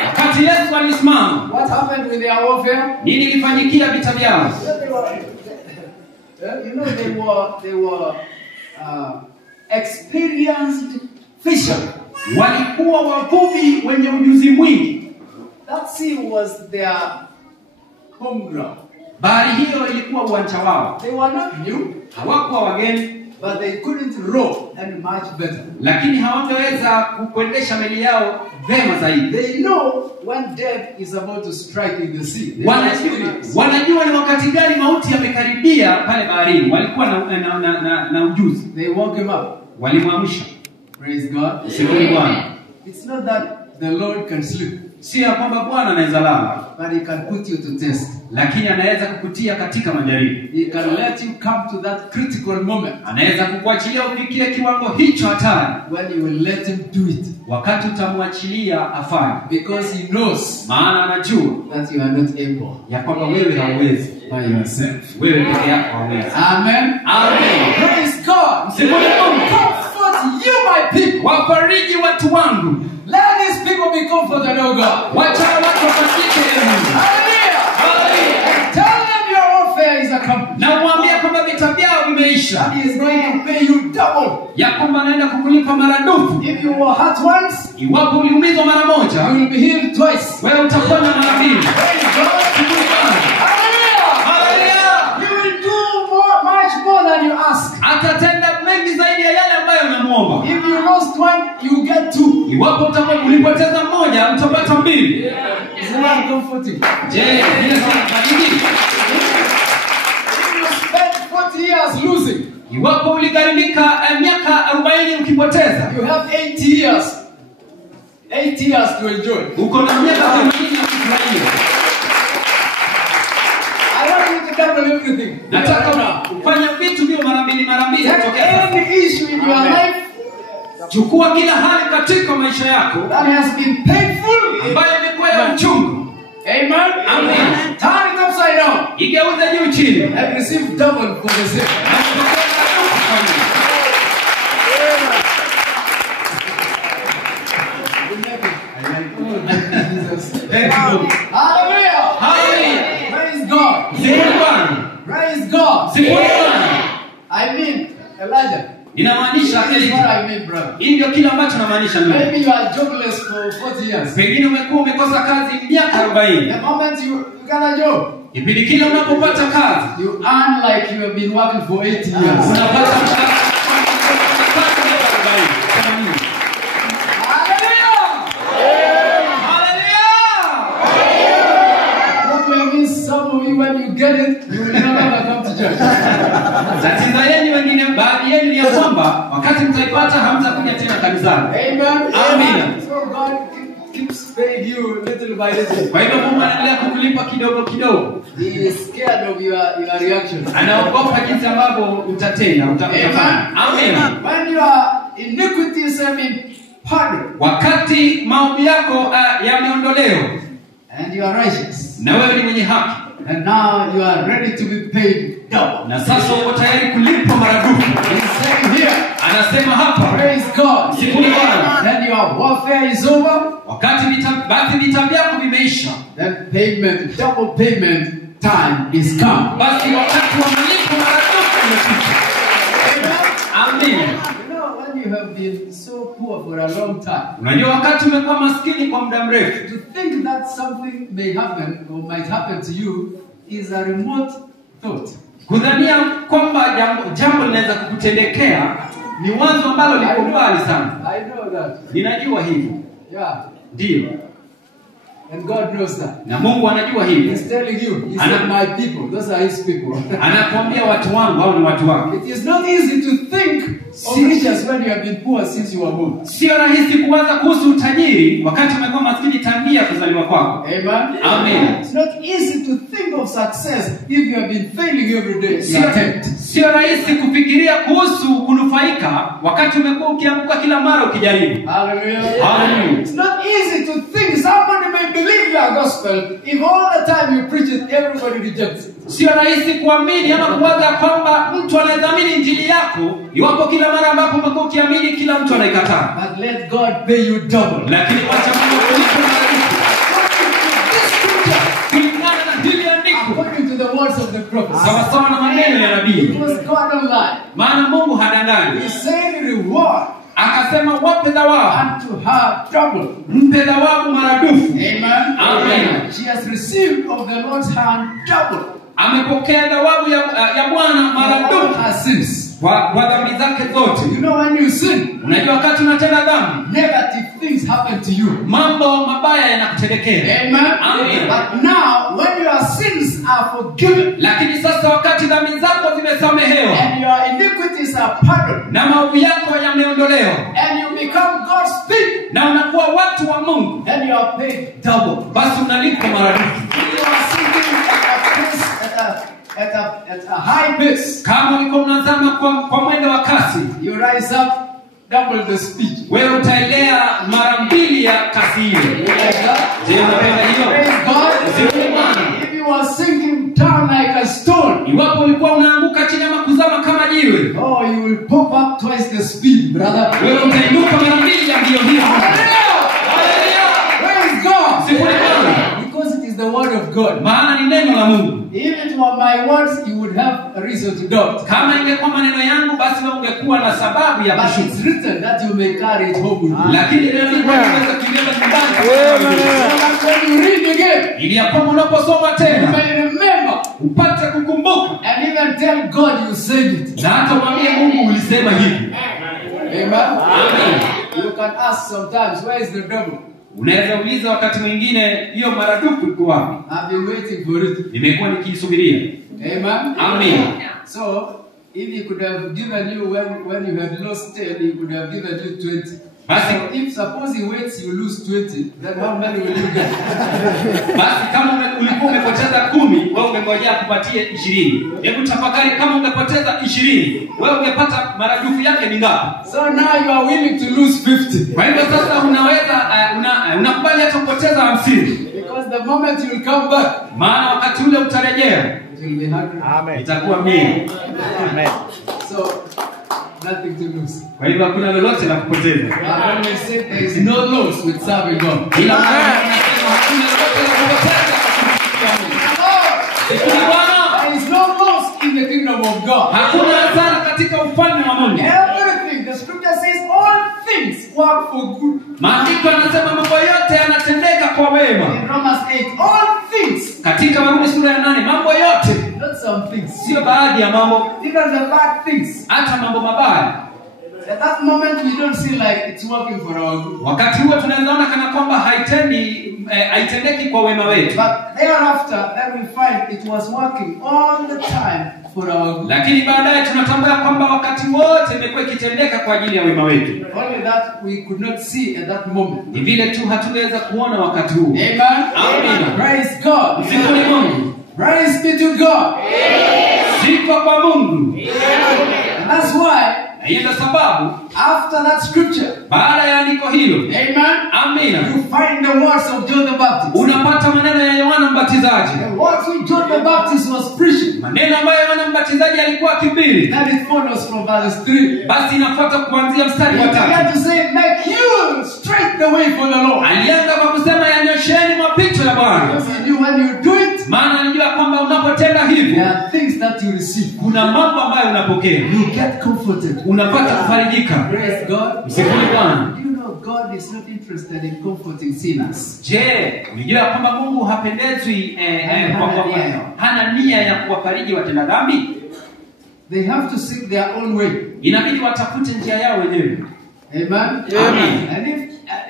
wakati Yesu alisimama, what happened with their warfare? nini ilifanyikia vita vyao? You know, they were experienced fishermen. Walikuwa wavuvi wenye ujuzi mwingi. That sea was their home ground. Bahari hiyo ilikuwa uwanja wao. They were not new, Hawakuwa wageni, but they couldn't row any much better. lakini hawangeweza kuendesha meli yao vema zaidi. They know when death is about to strike in the sea. They Wanajua ni wakati gani mauti yamekaribia pale baharini. Walikuwa na ujuzi. They woke him up. Walimwamsha. Praise God. Sifiwe Bwana. It's not that the Lord can sleep, Si ya kwamba Bwana anaweza lala, but he can put you to test. lakini anaweza kukutia katika majaribu. He can let you come to that critical moment Anaweza kukuachilia ufikie kiwango hicho hatari, when you will let him do it. wakati utamwachilia afanye, Because he knows maana anajua that you are not able ya kwamba wewe hauwezi, by yourself. wewe peke yako hauwezi. Amen. Amen. Praise God. Msifu Mungu. Comfort you, my people. Wafariji watu wangu, Let these people be comforted, oh God. wacha watu wafarijike. Hallelujah. Hallelujah. Tell them your warfare is accomplished. Na mwambie kwamba vita vyao vimeisha, He is going to pay you double. ya kwamba anaenda kukulipa maradufu. If you were hurt once, Iwapo uliumizwa mara moja, you will be healed twice. wewe utapona mara mbili. Praise God. Hallelujah. Hallelujah. You will do much more than you ask. Atatenda mengi zaidi ya yale ambayo unamuomba. If you lost one, you get two. Iwapo ulipoteza moja, utapata mbili. Isn't that comforting? Je, vile sinafariji? If you spend 40 years losing, Iwapo uligharimika miaka 40 ukipoteza, you have 80 years. 8 years to enjoy. uko na miaka 80 ya kufurahia. I want you to double everything. Nataka ufanye vitu vile mara mbili Take kutokea. any issue in your life Chukua kila hali katika maisha yako that has been painful. ambayo imekuwa ya uchungu, Amen. Amen. Turn it upside down igeuze juu chini. and receive double for the same. Hallelujah. Hallelujah. Praise God. Sifu Bwana. Praise God. Sifu Bwana. I mean, Elijah. Inamaanisha This is what Elijah. I mean, brother. Hii ndio kile ambacho namaanisha mimi. Maybe you are jobless for 40 years. Pengine umekuwa umekosa kazi miaka 40. The moment you get a job, Kipindi kile unapopata kazi, you earn like you have been working for 80 years. unapata kazi miaka 40. Hallelujah! Hallelujah! What means some of you, when you get it, you will never come to church. Tatizo yenu wengine, baadhi yenu ni ya kwamba wakati mtaipata hamtakuja tena kanisani. Amen. Amen. So God keeps paying you little by little. Kwa hivyo Mungu anaendelea kukulipa kidogo kidogo. He is scared of your reaction. Anaogopa jinsi ambavyo utatenda, utafanya. Amen. When your iniquities have been pardoned Wakati maovu yako yameondolewa and you are righteous, na wewe ni mwenye haki, and now you are ready to be paid double. na sasa uko tayari kulipwa maradufu. He's saying here, Anasema hapa, praise God. Sifu Bwana. Then your warfare is over. Wakati vita vyako vimeisha, Then payment, double payment time is come. basi wakati wa malipo maradufu umefika. Amen. You know, when you have been so poor for a long time, Unajua wakati umekuwa maskini kwa muda mrefu, to think that something may happen or might happen to you is a remote thought. kudhania kwamba jambo linaweza kukutendekea ni wazo ambalo liko mbali sana. I know that. Ninajua hivyo. Yeah. Ndio. And God knows that. Na Mungu anajua hivyo. He's telling you, He said, my people, those are His people. Anakuambia watu wangu au ni watu wake. It is not easy to think of riches when you have been poor since you were born. Sio rahisi kuwaza kuhusu utajiri wakati umekuwa maskini tangia kuzaliwa kwako. Amen. Amen. It's not easy to think of success if you have been failing every day. Sio rahisi kufikiria kuhusu kunufaika wakati umekuwa ukianguka kila mara ukijaribu. Hallelujah. Hallelujah. It's not easy to think somebody may believe your gospel if all the time you preach it, everybody rejects it. Sio rahisi kuamini ama kuwaza kwamba mtu anadhamini injili yako iwapo kila mara ambapo umekuwa ukiamini kila mtu anaikataa. But let God pay you double. Lakini wacha Mungu akulipe maradufu. Kulingana na hili andiko, According to the words of the prophets. sawa sawa na maneno ya nabii. Because God don't lie. Maana Mungu hadanganyi. He said reward Akasema wape thawabu, unto her double. mpe thawabu maradufu. Amen. Amen. She has received of the Lord's hand double. Amepokea thawabu ya Bwana All maradufu her sins. kwa dhambi zake zote. You know when you sin, Unajua wakati unatenda dhambi, negative things happen to you. mambo mabaya yanakutendekea. Amen. Amen. But now, when your sins are forgiven Lakini sasa wakati dhambi zako zimesamehewa and your iniquities are pardoned na maovu yako yameondolewa and you become God's people, na unakuwa watu wa Mungu, then you are paid double. basi unalipwa maradufu. You are sitting at at a high pace, Kama ulikuwa unazama kwa mwendo wa kasi, you rise up double the speed. wewe utaelea mara 2 ya kasi hiyo. You like that? Je, unapenda hiyo? Praise God. Sifu Bwana. If you are sinking down like a stone, Iwapo ulikuwa unaanguka chini ama kuzama kama jiwe, oh, you will pop up twice the speed, brother. wewe utainuka mara 2 ya mbio hiyo. Hallelujah! Haleluya! Praise God. Sifu Bwana. Because it is the word of God. Maana ni neno la Mungu. If it were my words, you would have a reason to doubt. Kama ingekuwa maneno yangu, basi wewe ungekuwa na sababu ya But kushuku. it's written that you may carry it home with you. Lakini neno hili unaweza kubeba nyumbani. So that when you read again, Ili ya kwamba unaposoma you tena may remember upate kukumbuka and even tell God you said it. na hata mwambie Mungu ulisema hivi. Amen. Amen. You can ask sometimes, where is the double? Unaweza uliza wakati mwingine hiyo maradufu iko wapi? I've been waiting for it. Nimekuwa nikisubiria. Amen. Amen. So, if he could have given you when you had lost 10, he could have given you 20. Basi So if suppose he waits, you lose 20, then how many will you get? basi kama ulikuwa umepoteza 10, wewe ungengojea kupatie 20. Hebu tafakari, kama ungepoteza 20, wewe ungepata maradufu yake ni ngapi? So now you are willing to lose 50. Kwa hivyo sasa unaweza unakubali hata kupoteza 50. Because the moment you will come back, Maana wakati ule utarejea it will be 100. Amen. itakuwa 100. Amen. So, nothing to lose. Kwa hivyo hakuna lolote la kupoteza. I always say there is no loss with serving God. Ila nasema hakuna lolote la kupoteza. Siku ni Bwana. There is no loss in the kingdom of God. Hakuna hasara katika ufalme wa Mungu. Everything, the scripture says, all things work for good. Maandiko yanasema mambo yote yanatendeka kwa wema. In Romans 8, all things, Katika Warumi sura ya 8, mambo yote, not some things, sio baadhi ya mambo, even the bad things. hata mambo mabaya. At that moment, we don't feel like it's working for our good. Wakati huo tunaona kana kwamba haitendeki kwa wema wetu. But thereafter, then we find it was working all the time for our good. Lakini baadaye tunatambua kwamba wakati wote imekuwa ikitendeka kwa ajili ya wema wetu. Only that we could not see at that moment. Ni vile tu hatungeweza kuona wakati huo. Amen. Amen. Praise God. Sifa ni Mungu. Praise be to God. Sifa kwa Mungu. And that's why, Na hiyo ndio sababu after that scripture, baada ya andiko hilo, amen, amina, you find the words of John the Baptist. unapata maneno ya Yohana Mbatizaji. The words which John the Baptist was preaching. Maneno ambayo Yohana Mbatizaji alikuwa akihubiri. Then it follows from verse 3. Basi inafuata kuanzia mstari He wa began 3. to say, make you straight the way for the Lord. Alianza kwa kusema yanyosheni mapito ya Bwana. Because he knew when you do it, Maana alijua kwamba unapotenda there hivyo, are things that you receive. kuna mambo ambayo unapokea. You get comforted. Unapata kufarijika. Praise God. Msifuni Bwana. Do you know God is not interested in comforting sinners? Je, unajua kwamba Mungu hapendezwi hana nia ya kuwafariji watenda dhambi? They have to seek their own way. Inabidi watafute njia yao wenyewe. Amen. Amen.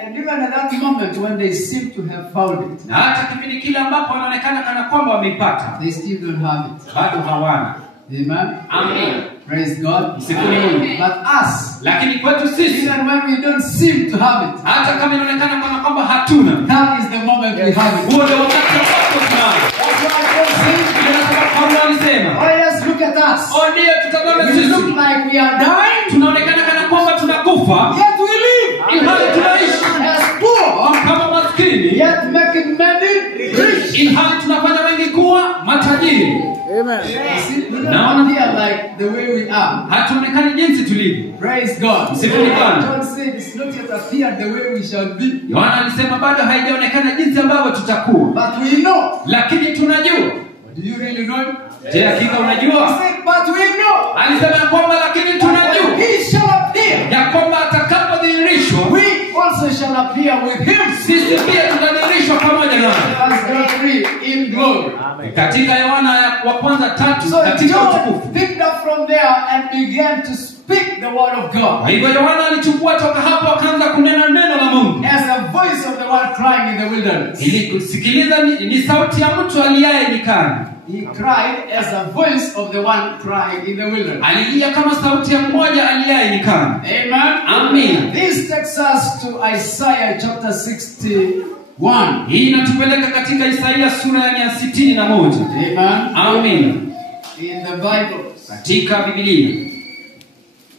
And even at that moment when they seem to have found it, Na hata kipindi kile ambapo wanaonekana kana kwamba wameipata, they still don't have it. bado hawana. Amen. Amen. Praise God. Msifuni Mungu. But us, Lakini kwetu sisi, even when we don't seem to have it, hata kama inaonekana kana kwamba hatuna, that is the moment we have it. huo ndio wakati ambapo tunayo. That's why Paul says, Inasema Paulo alisema, oh yes, look at us. "O ndio tutazame We look sisi, like we are dying, tunaonekana kana kwamba tunakufa, yet we live. ilhali tunaishi As poor, kama maskini, yet making many rich. ilhali tunafanya wengi kuwa matajiri." See, we don't appear like the way we are. Hatuonekani jinsi tulivyo. Praise God. Msifuni Bwana. John said it's not yet appeared the way we shall be. Yohana alisema bado haijaonekana jinsi ambavyo tutakuwa, But we know. lakini tunajua. Do you really know? Je, hakika He unajua? said, but we know. Alisema ya kwamba lakini tunajua He shall appear. ya kwamba atakapodhihirishwa, We also shall appear with him. sisi pia tutadhihirishwa pamoja naye. As John 3 in glory. Katika Yohana wa kwanza 3, So katika John utukufu. picked up from there and began to speak the word of God. Kwa hivyo Yohana alichukua toka hapo akaanza kunena neno la Mungu. As a voice of the one crying in the wilderness. Ili kusikiliza ni sauti ya mtu aliaye nyikani. He cried as a voice of the one crying in the wilderness. Alilia kama sauti ya mmoja aliaye nyikani. Amen. Amen. This takes us to Isaiah chapter 61. Hii inatupeleka katika Isaia sura ya 61. Amen. Amen. in the Bible. katika Biblia.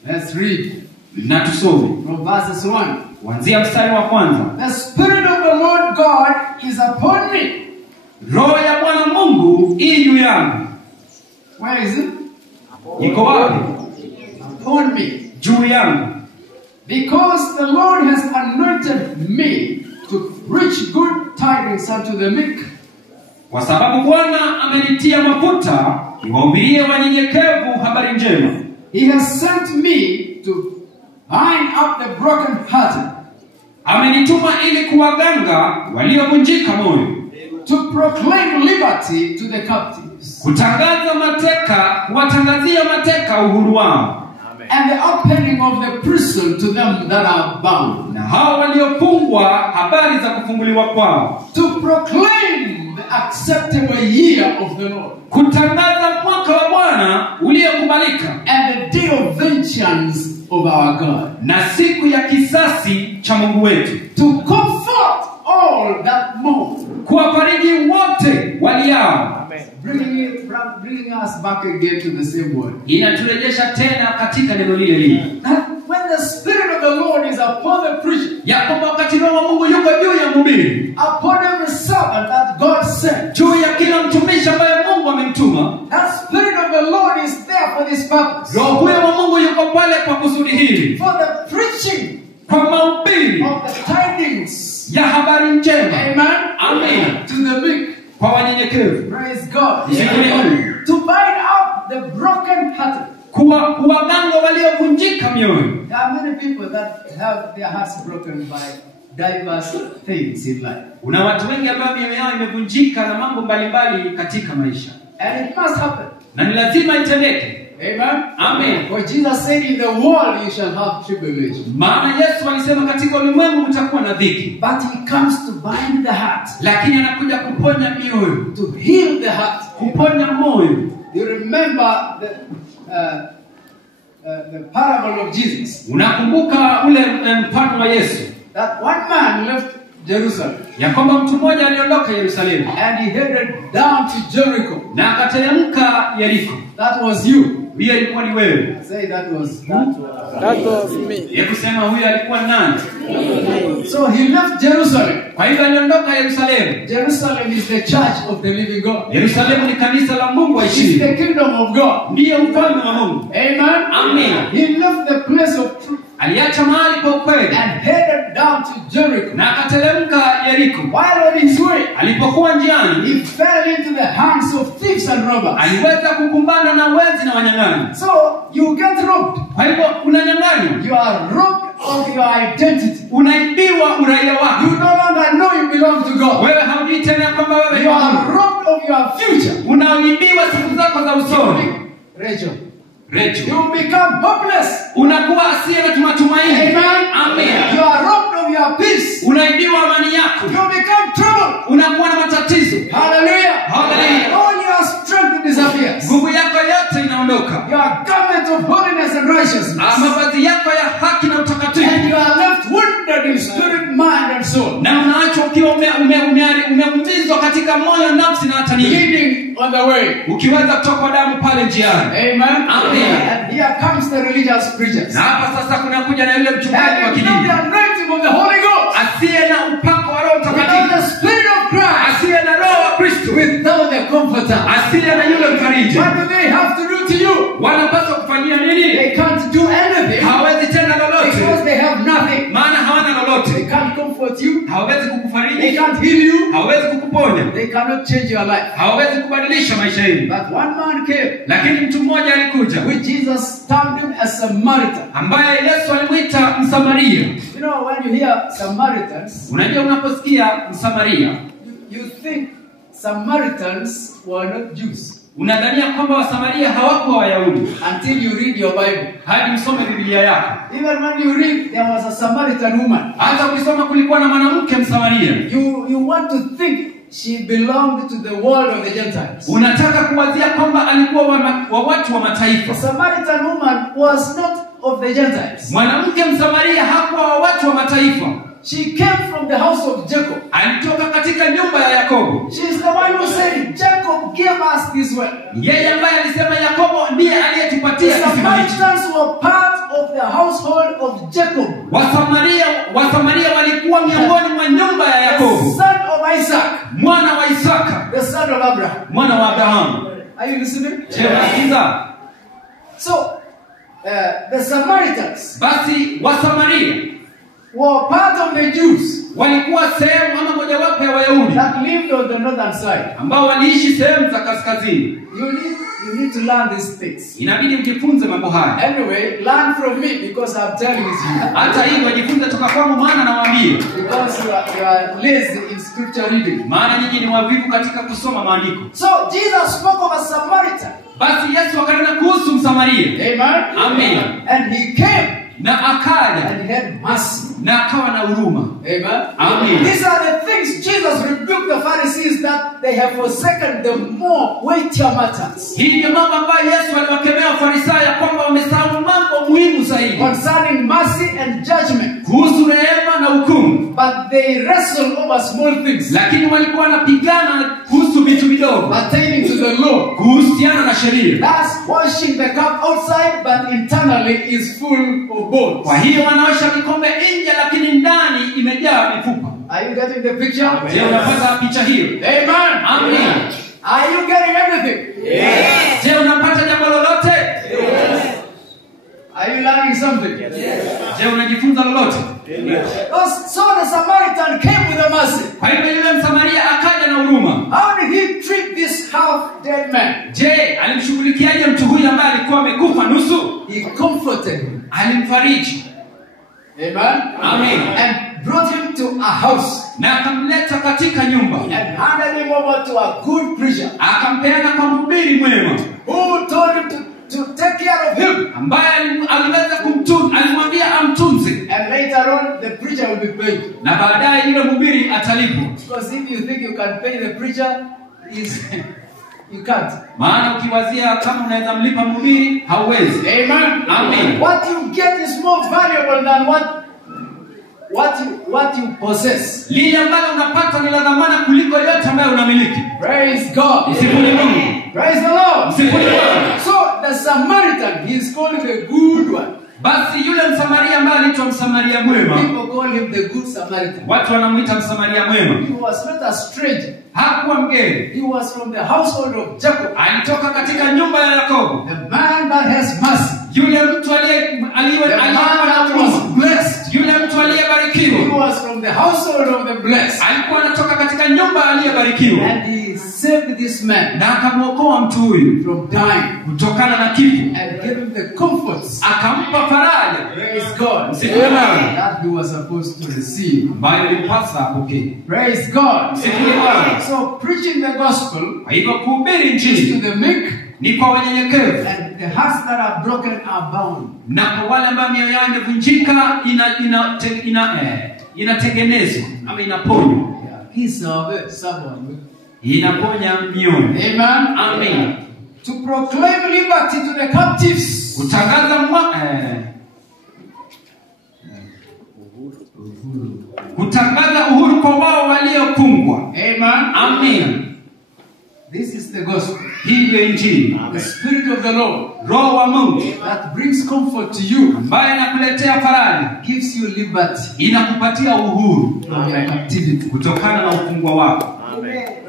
Let's read Na tusome from verses 1. kuanzia mstari wa kwanza. The Spirit of the Lord God is upon me. Roho ya Bwana Mungu ii juu yangu. Where is it? Iko wapi? Upon me. Juu yangu. Because the Lord has anointed me to preach good tidings unto the meek. Kwa sababu Bwana amenitia mafuta niwahubirie wanyenyekevu habari njema. He has sent me to bind up the brokenhearted, Amenituma ili kuwaganga waliovunjika moyo, to proclaim liberty to the captives, kutangaza mateka, kuwatangazia mateka uhuru wao, and the opening of the prison to them that are bound, na hao waliofungwa habari za kufunguliwa kwao, to proclaim the acceptable year of the Lord, kutangaza mwaka wa Bwana uliokubalika, and the day of vengeance of our God, na siku ya kisasi cha Mungu wetu, to comfort all that mourn, kuwafariji wote waliao. bringing us back again to the same word. Inaturejesha tena katika neno lile lile, That when the Spirit of the Lord is upon the preacher, ya kwamba wakati Roho wa Mungu yuko juu ya mhubiri, upon every servant that God sent, juu ya kila mtumishi ambaye Mungu amemtuma, that Spirit of the Lord is there for this purpose. Roho huyo wa Mungu yuko pale kwa kusudi hili, For the preaching kwa mahubiri of the tidings. ya habari njema. Amen. Amen. To the meek. Kwa wanyenyekevu. Praise God. Siku ni Mungu. To bind up the broken-hearted. Kuwaganga waliovunjika mioyo. There are many people that have their hearts broken by diverse things in life. Kuna watu wengi ambao mioyo yao imevunjika na mambo mbalimbali katika maisha. And it must happen. Na ni lazima itendeke. Amen. Amen. For Jesus said, in the world you shall have tribulation. Maana Yesu alisema katika ulimwengu mtakuwa na dhiki. But he comes to bind the heart. Lakini anakuja kuponya mioyo. To heal the heart. Kuponya moyo. You remember the parable of Jesus. Unakumbuka ule mfano wa Yesu. That one man left Jerusalem. Ya kwamba mtu mmoja aliondoka Yerusalemu. And he headed down to Jericho. Na akateremka Yeriko. That was you. Huyo alikuwa ni wewe. Say that was me. Ya kusema huyo alikuwa nani? So he left Jerusalem. Kwa hivyo aliondoka Yerusalemu. Jerusalem is the church of the living God. Yerusalemu ni kanisa la Mungu It's aishi. the kingdom of God. Ndiye ufalme wa Mungu. Amen. Amen. He left the place of truth Aliacha mahali pa ukweli and headed down to Jericho. na akateremka Yeriko. While on his way, Alipokuwa njiani, he fell into the hands of thieves and robbers. aliweza kukumbana na wezi na wanyang'anyi. So you get robbed. Kwa hivyo unanyang'anywa, You are robbed of your identity. unaibiwa uraia wako. You no longer know you belong to God. Wewe haujui tena kwamba wewe ni You wa are Mungu. robbed of your future. Unaibiwa siku zako za usoni. Rachel, Rachel, you become hopeless. unakuwa asiye na matumaini. Amen. Amen. You are robbed of your peace. Unaibiwa amani yako. You become troubled. Unakuwa na matatizo. Hallelujah. Hallelujah. All your strength disappears. Nguvu yako yote inaondoka. Your garment of holiness and righteousness. Mavazi yako ya haki na And utakatifu. you are left wounded in spirit, mind, and soul. Na unaachwa ukiwa umeumizwa katika moyo, nafsi na hata nini. Bleeding on the way. Ukiweza kutokwa damu pale njiani. Amen. Amen. And here comes the religious preachers. Na hapa sasa kunakuja na yule And mchungaji wa you kidini. know the anointing of the Holy Ghost. Asiye na upako wa Roho Without Mtakatifu. the Spirit of Christ. Asiye na Roho wa Kristo. Without the Comforter. Asiye na yule mfariji. What do they have to do to you? Wanapaswa kufanyia nini? They can't do anything. Hawezi tenda lolote. Because they have nothing. Maana hawana They lolote. can't comfort you. Hawawezi They kukufariji. can't heal you. Hawawezi kukuponya. They cannot change your life. Hawawezi kubadilisha maisha yenu. But one man came, Lakini mtu mmoja alikuja which Jesus termed him a Samaritan. ambaye Yesu alimuita Msamaria. You know, when you hear Samaritans, Unajua unaposikia Msamaria, you think Samaritans were not Jews unadhania kwamba Wasamaria hawakuwa Wayahudi until you read your Bible. hadi usome Biblia yako. Even when you read, there was a Samaritan woman. Hata ukisoma kulikuwa na mwanamke Msamaria. You want to think she belonged to the world of the Gentiles. Unataka kuwazia kwamba alikuwa wa watu wa The mataifa. Samaritan woman was not of the Gentiles. Mwanamke Msamaria hakuwa wa watu wa mataifa. She came from the house of Jacob. Alitoka katika nyumba ya Yakobo. She is the one who said, Jacob gave us this well. Yeye ambaye alisema mwana wa Abrahamu. Are you listening? Je, unasikiza? So, the Samaritans Basi Wasamaria were part of the Jews walikuwa sehemu ama mojawapo ya Wayahudi that lived on the northern side. ambao waliishi sehemu za kaskazini. You need to learn these things. Inabidi ujifunze mambo haya. Anyway, learn from me because I'm telling you. Hata hivyo jifunze toka kwangu, maana nawaambia. Because you are lazy in scripture reading. Maana nyinyi ni wavivu katika kusoma maandiko. So Jesus spoke of a Samaritan. Basi Yesu akanena kuhusu Msamaria. Amen. Amen. And he came Na akaja and he had mercy. na akawa na huruma. Amen. Amen. These are the things Jesus rebuked the Pharisees that they have forsaken the more weightier matters Hii ndio mambo ambayo Yesu aliwakemea Wafarisayo kwamba wamesahau mambo muhimu zaidi concerning mercy and judgment. kuhusu rehema na hukumu. But they wrestle over small things Lakini walikuwa wanapigana kuhusu vitu vidogo pertaining to the law. kuhusiana na sheria. That's washing the cup outside, but internally is full of bones. Kwa hiyo wanaosha vikombe nje, lakini ndani imejaa mifupa. Are you getting the picture? Je, unapata picha hiyo? Amen. Amen. Are you getting everything? Je, unapata jambo lolote? Are you learning something? Je, unajifunza lolote? So the Samaritan came with a mercy. Kwa hivyo yule Msamaria akaja na huruma. How did he treat this half-dead man? Je, alimshughulikiaje mtu huyu ambaye alikuwa amekufa nusu? He comforted him. Alimfariji. Amen. Amen. And brought him to a house Na akamleta katika nyumba. and handed him over to a good preacher Akampeana kwa mhubiri mwema who told him to take care of him. ambaye aliweza kumtunza, alimwambia amtunze. And later on, the preacher will be paid. Na baadaye yule mhubiri atalipwa. Because if you think you can pay the preacher, you can't. Maana ukiwazia kama unaweza mlipa mhubiri, hauwezi. Amen. Amen. What you get is more valuable than what you possess. Lile ambalo unapata ni la dhamana kuliko yote ambayo unamiliki. Praise God. Msifuni Mungu. Praise the Lord. Msifuni Mungu. So the Samaritan, he is called the good one. Basi yule Msamaria ambaye aliitwa Msamaria mwema, People call him the good Samaritan. watu wanamuita Msamaria mwema. He was not a stranger. Hakuwa mgeni. He was from the household of Jacob. Alitoka katika nyumba ya Yakobo. The man that has mercy. Yule mtu The man that was blessed. yule mtu He aliyebarikiwa. was from the household of the blessed. Alikuwa anatoka katika nyumba aliyebarikiwa. And he saved this man Na akamwokoa mtu huyu from dying kutokana na kifo. and gave him the comforts. Akampa faraja Praise God. Amen. That he was supposed to receive. ambayo ilipasa apokee. Praise God. Sifu Bwana. So preaching the gospel Kwa hivyo kuhubiri is to injili the meek, ni kwa wanyenyekevu, and the hearts that are broken are bound. na kwa wale ambao mioyo yao imevunjika inatengenezwa ama inaponywa. He served someone. Inaponya mioyo. Amen. Amen. To proclaim liberty to the captives. Kutangaza uhuru kwa wao waliofungwa. Amen. Amen. This is the gospel. Hii ndio injili. The Spirit of the Lord Roho wa Mungu that brings comfort to you, ambaye inakuletea faraja, gives you liberty inakupatia uhuru from your captivity. kutokana na ufungwa wako.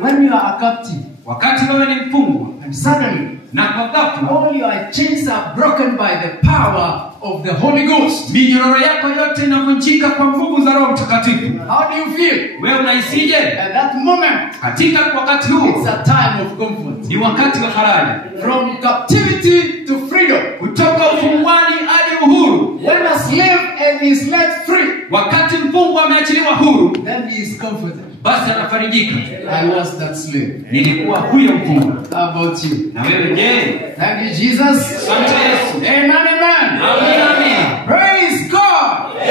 When you are a captive, Wakati wewe ni mfungwa and suddenly na kwa ghafla all your chains are broken by the power of the Holy Ghost, minyororo yako yote inavunjika kwa nguvu za Roho Mtakatifu, how do you feel? wewe unahisije? At that moment, Katika wakati it's huu a time of comfort. ni wakati wa faraja, From captivity to freedom. kutoka ufungwani hadi uhuru. When a slave is let free, Wakati mfungwa ameachiliwa huru, then he is comforted. basi anafarijika. I was that slave. Nilikuwa huyo mfungwa. How about you? Na wewe je? Thank you, Jesus. Asante Yesu. Amen, amen. Amen, amen. Praise God.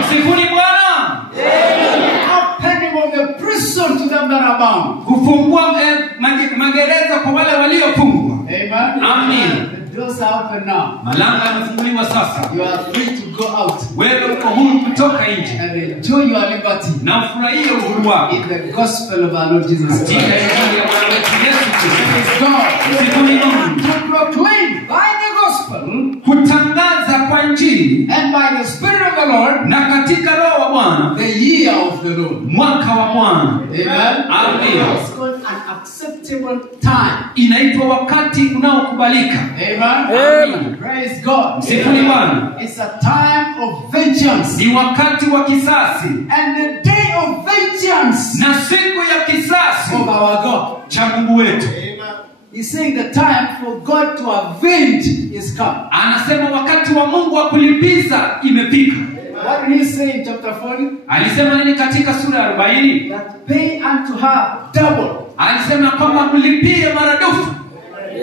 Msifuni Bwana. Opening of the prison to them that are bound. Kufungua magereza kwa wale waliofungwa. Amen. Amen. The doors are open now. Malango yamefunguliwa sasa. You are free to go out Wewe uko huru kutoka nje and enjoy your liberty na ufurahie uhuru wako. in the gospel of our Lord Jesus Katika Christ. injili ya Bwana wetu Yesu Kristo. Praise God. Msifuni Mungu. To proclaim by the gospel Kutangaza kwa Injili and by the Spirit of the Lord, na katika Roho wa Bwana, the year of the Lord. mwaka wa Bwana. Amen. Amen. It's called an acceptable time. Inaitwa wakati unaokubalika. Amen. Amen. Praise God. Sifuni Bwana. It's a time of vengeance. Ni wakati wa kisasi And the day of vengeance na siku ya kisasi of our God. cha Mungu wetu. He's saying the time for God to avenge is come. Anasema wakati wa Mungu wa kulipiza imefika. What did he say in chapter 40? Alisema nini katika sura ya 40? That pay unto her double. Alisema kwamba mlipie maradufu.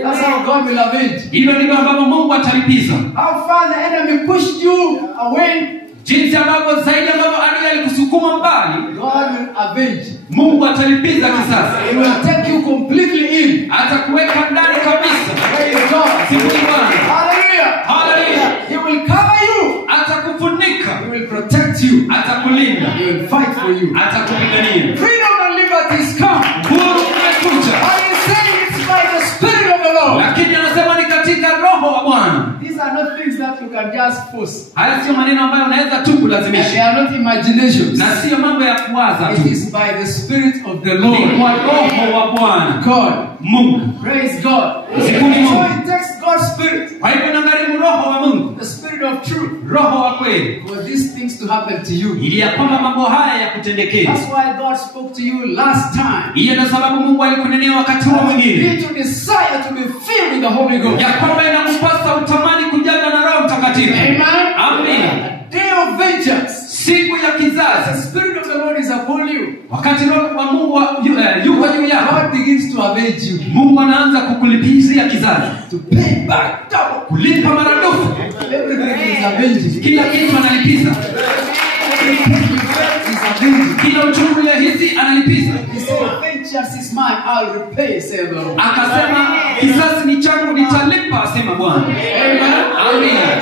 That's how God will avenge. Hivyo ndivyo ambavyo Mungu atalipiza. How far the enemy pushed you away, Jinsi ambavyo zaidi ambavyo adui alikusukuma mbali, God will avenge. Mungu atalipiza kisasi. He will take you completely in. Atakuweka ndani kabisa. Praise God. Sifuni Bwana. Hallelujah. Hallelujah. He will cover you. Atakufunika. He will protect you. Atakulinda. He will fight for you. Atakupigania. Freedom and liberty is come. Huru umekuja. And he's saying it's by the Spirit of the Lord. Lakini anasema ni katika Roho wa Bwana. These are not things that you can just force. Haya sio maneno ambayo unaweza tu And kulazimisha. they are not imaginations. Na sio mambo ya kuwaza It tu. is by the Spirit of the Ni Lord. kwa Roho wa Bwana. God. Mungu. Praise God. Sifuni So Mungu. it takes God's Spirit, Kwa hivyo nagharimu Roho wa Mungu. the Spirit of truth, Roho wa kweli. for these things to happen to you. Ili ya kwamba mambo haya yakutendekee. That's why God spoke to you last time. Hiyo ndio sababu Mungu alikunenea wakati huo You mwingine. need to desire to be filled with the Holy Ghost. Ya kwamba inakupasa utamani kujaza na Roho Mtakatifu. Amen. Amen. A day of vengeance. Siku ya The kizazi. Spirit of the Lord is upon you. Wakati Roho wa Mungu yuko juu yako. God begins to avenge you, Mungu anaanza kukulipizia kizazi. to pay back double. Kulipa maradufu. Everything is avenged. Kila kitu analipiza. Everything you felt is avenged. Kila uchungu ya hizi analipiza. He said, vengeance is mine, I'll repay, saith the Lord. Akasema kisasi ni changu nitalipa, asema Bwana. Amen.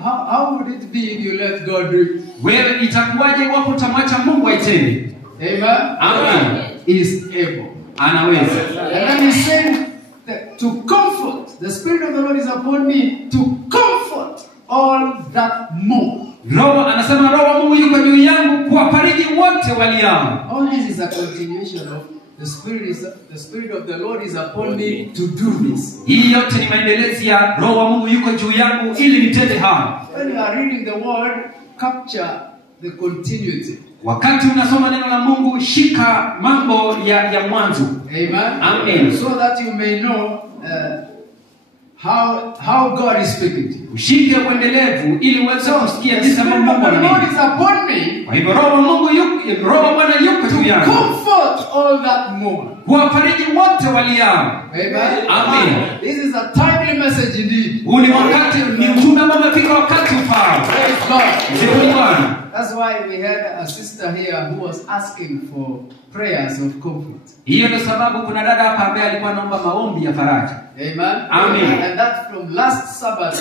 How would it be if you let God do it? Wewe itakuwaje iwapo utamwacha Mungu aitende? Amen. Amen. He is able. Anaweza. And then he said that to comfort, the Spirit of the Lord is upon me to comfort all that mourn. Roho anasema Roho wa Mungu yuko juu yangu kuwafariji wote waliao. All this is a continuation of the Spirit of the Lord is upon me to do this. Hii yote ni maendelezi ya Roho wa Mungu yuko juu yangu ili nitende haya. When you are reading the word, capture the continuity. Wakati unasoma neno la Mungu, shika mambo ya mwanzo. Amen. Amen. So that you may know how God is speaking to you. Ushike uendelevu ili uweze kusikia The jinsi Spirit ambavyo of Mungu the Lord ananena. is upon me Kwa hivyo Roho wa Mungu yuko, Roho wa Bwana yuko juu to yangu. comfort all that mourn. Kuwafariji wote waliao. Amen. Amen. This is a timely message indeed. Huu ni wakati, ni ujumbe ambao umefika wakati ufaao. Praise God. Sifu Bwana. That's why we had a sister here who was asking for prayers of comfort. Hiyo ndio sababu kuna dada hapa ambaye alikuwa anaomba maombi ya faraja. Amen. Amen. And that from last Sabbath,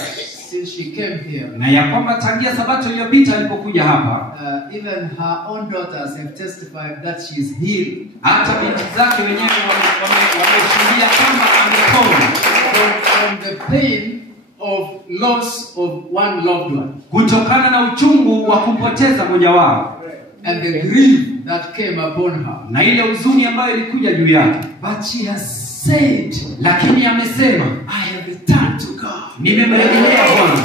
since she came here, Na ya kwamba tangia Sabato iliyopita alipokuja hapa, even her own daughters have testified that she is healed hata binti zake wenyewe wameshuhudia kama amepona from the pain of loss of one loved one kutokana na uchungu wa kumpoteza mmoja wao and the grief that came upon her. na ile huzuni ambayo ilikuja juu yake. But she has said, Lakini amesema, I have returned to God. nimemrejelea Bwana,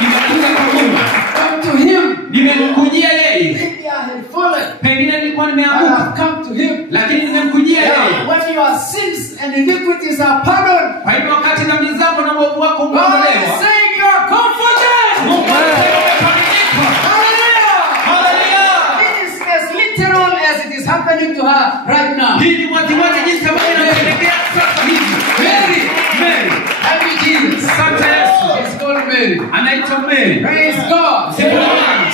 nimekuja kwa Mungu, Come to Him. nimemkujia yeye. Maybe I had fallen. Pengine nilikuwa I nimeanguka, have come to Him. lakini nimemkujia Yeah, yeye. when your sins and iniquities are pardoned, Kwa hivyo wakati dhambi zako na uovu wako God is umeondolewa, saying you are comforted. Mungu anasema umekamilika. Hallelujah. Hallelujah. It is as literal as it is happening to her right now. Hii ni waziwazi jinsi ambavyo inatendekea sasa hivi. Mary. Mary. Happy Jesus. Asante Yesu. It's called Mary. Anaitwa Mary. Praise God.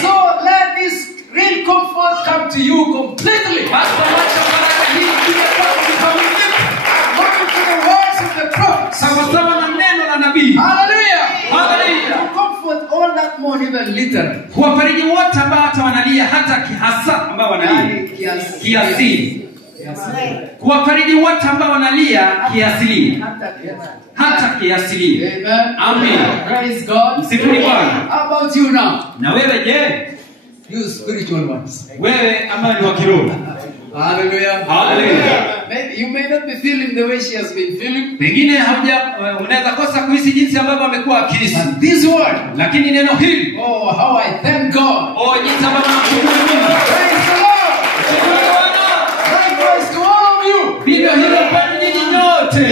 So let this real comfort come to you completely. Basi wacha faraja hii kuja kwako kikamilifu. According to the words of the prophets. Sawasawa na neno la nabii. Hallelujah. Hallelujah. To comfort all that mourn, even literally. Kuwafariji wote ambao hata wanalia, hata kihasa ambao wanalia. Kiasili. Kuwafariji wote ambao wanalia kiasili. hata kiasilia. Amen. Amen. Praise God. Msifuni Bwana. How about you now? Na wewe je? You spiritual ones. Wewe ama ni wa kiroho? Hallelujah. Hallelujah. Maybe you may not be feeling the way she has been feeling. Pengine unaweza kosa kuhisi jinsi ambavyo amekuwa akihisi. But this word, Lakini neno hili, oh, how I thank God. jinsi ambavyo namshukuru Mungu. Praise the Lord. Shukuru Bwana. Likewise to all of you. Vivyo hivyo kwa nyinyi nyote.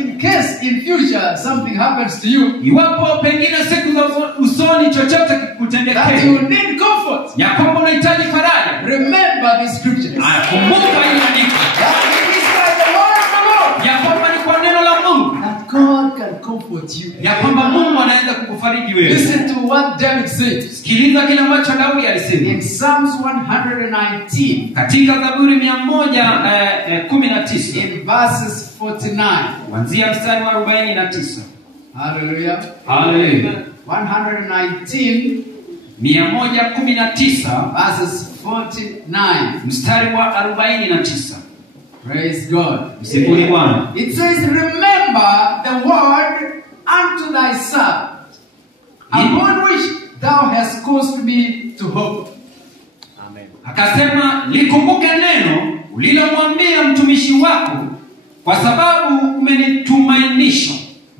In case in future something happens to you, Iwapo pengine siku za usoni chochote that kikutendekee, you need comfort, ya kwamba unahitaji faraja, remember these scriptures. kumbuka hili andiko, That it is by the word of the Lord ya kwamba ni kwa neno la Mungu, that God can comfort you. ya kwamba Mungu anaweza kukufariji wewe. Listen to what David said Sikiliza kile ambacho Daudi alisema in Psalms 119, katika Zaburi 119 in verses 49. kuanzia mstari wa 49. Hallelujah. Haleluya. 119, 119 verses 49. mstari wa 49. Praise God. Msifuni Bwana. It says, remember the word unto thy servant, upon which thou hast caused me to hope. Amen. Akasema, likumbuke neno ulilomwambia mtumishi wako, kwa sababu umenitumainisha.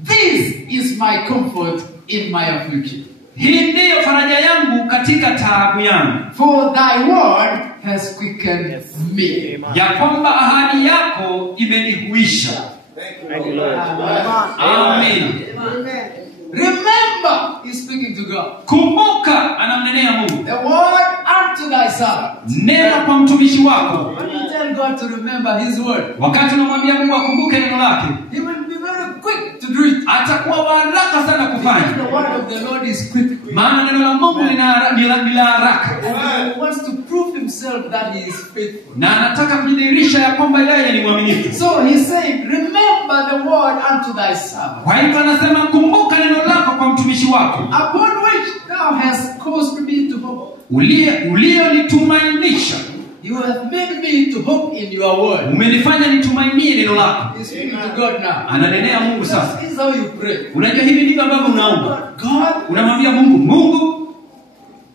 This is my comfort in my affliction. Hii ndiyo faraja yangu katika taabu yangu, For thy word has quickened me. ya kwamba ahadi yako imenihuisha. Thank you, Lord. Amen. Remember, he's speaking to God. Kumbuka, anamnenea Mungu, The word unto thy servant. neno kwa mtumishi wako. When you tell God to remember his word, Wakati unamwambia Mungu akumbuke neno lake, he will be very quick to do it. atakuwa wa haraka sana The kufanya, word of the Lord is quick. maana neno la Mungu ni la haraka, And he wants to prove himself that he is faithful. na anataka kujidhihirisha ya kwamba yeye ni mwaminifu. So he's saying, remember the word unto thy servant, Kwa hivyo anasema, kumbuka neno lako kwa mtumishi wako, upon which thou hast caused me to hope. ulionitumainisha. You have made me to hope in your word. Umenifanya nitumainie neno lako. He's speaking to God now. Ananenea Mungu sasa. This is how you pray. Unajua hivi ndivyo ambavyo unaomba. God, Unamwambia Mungu, Mungu,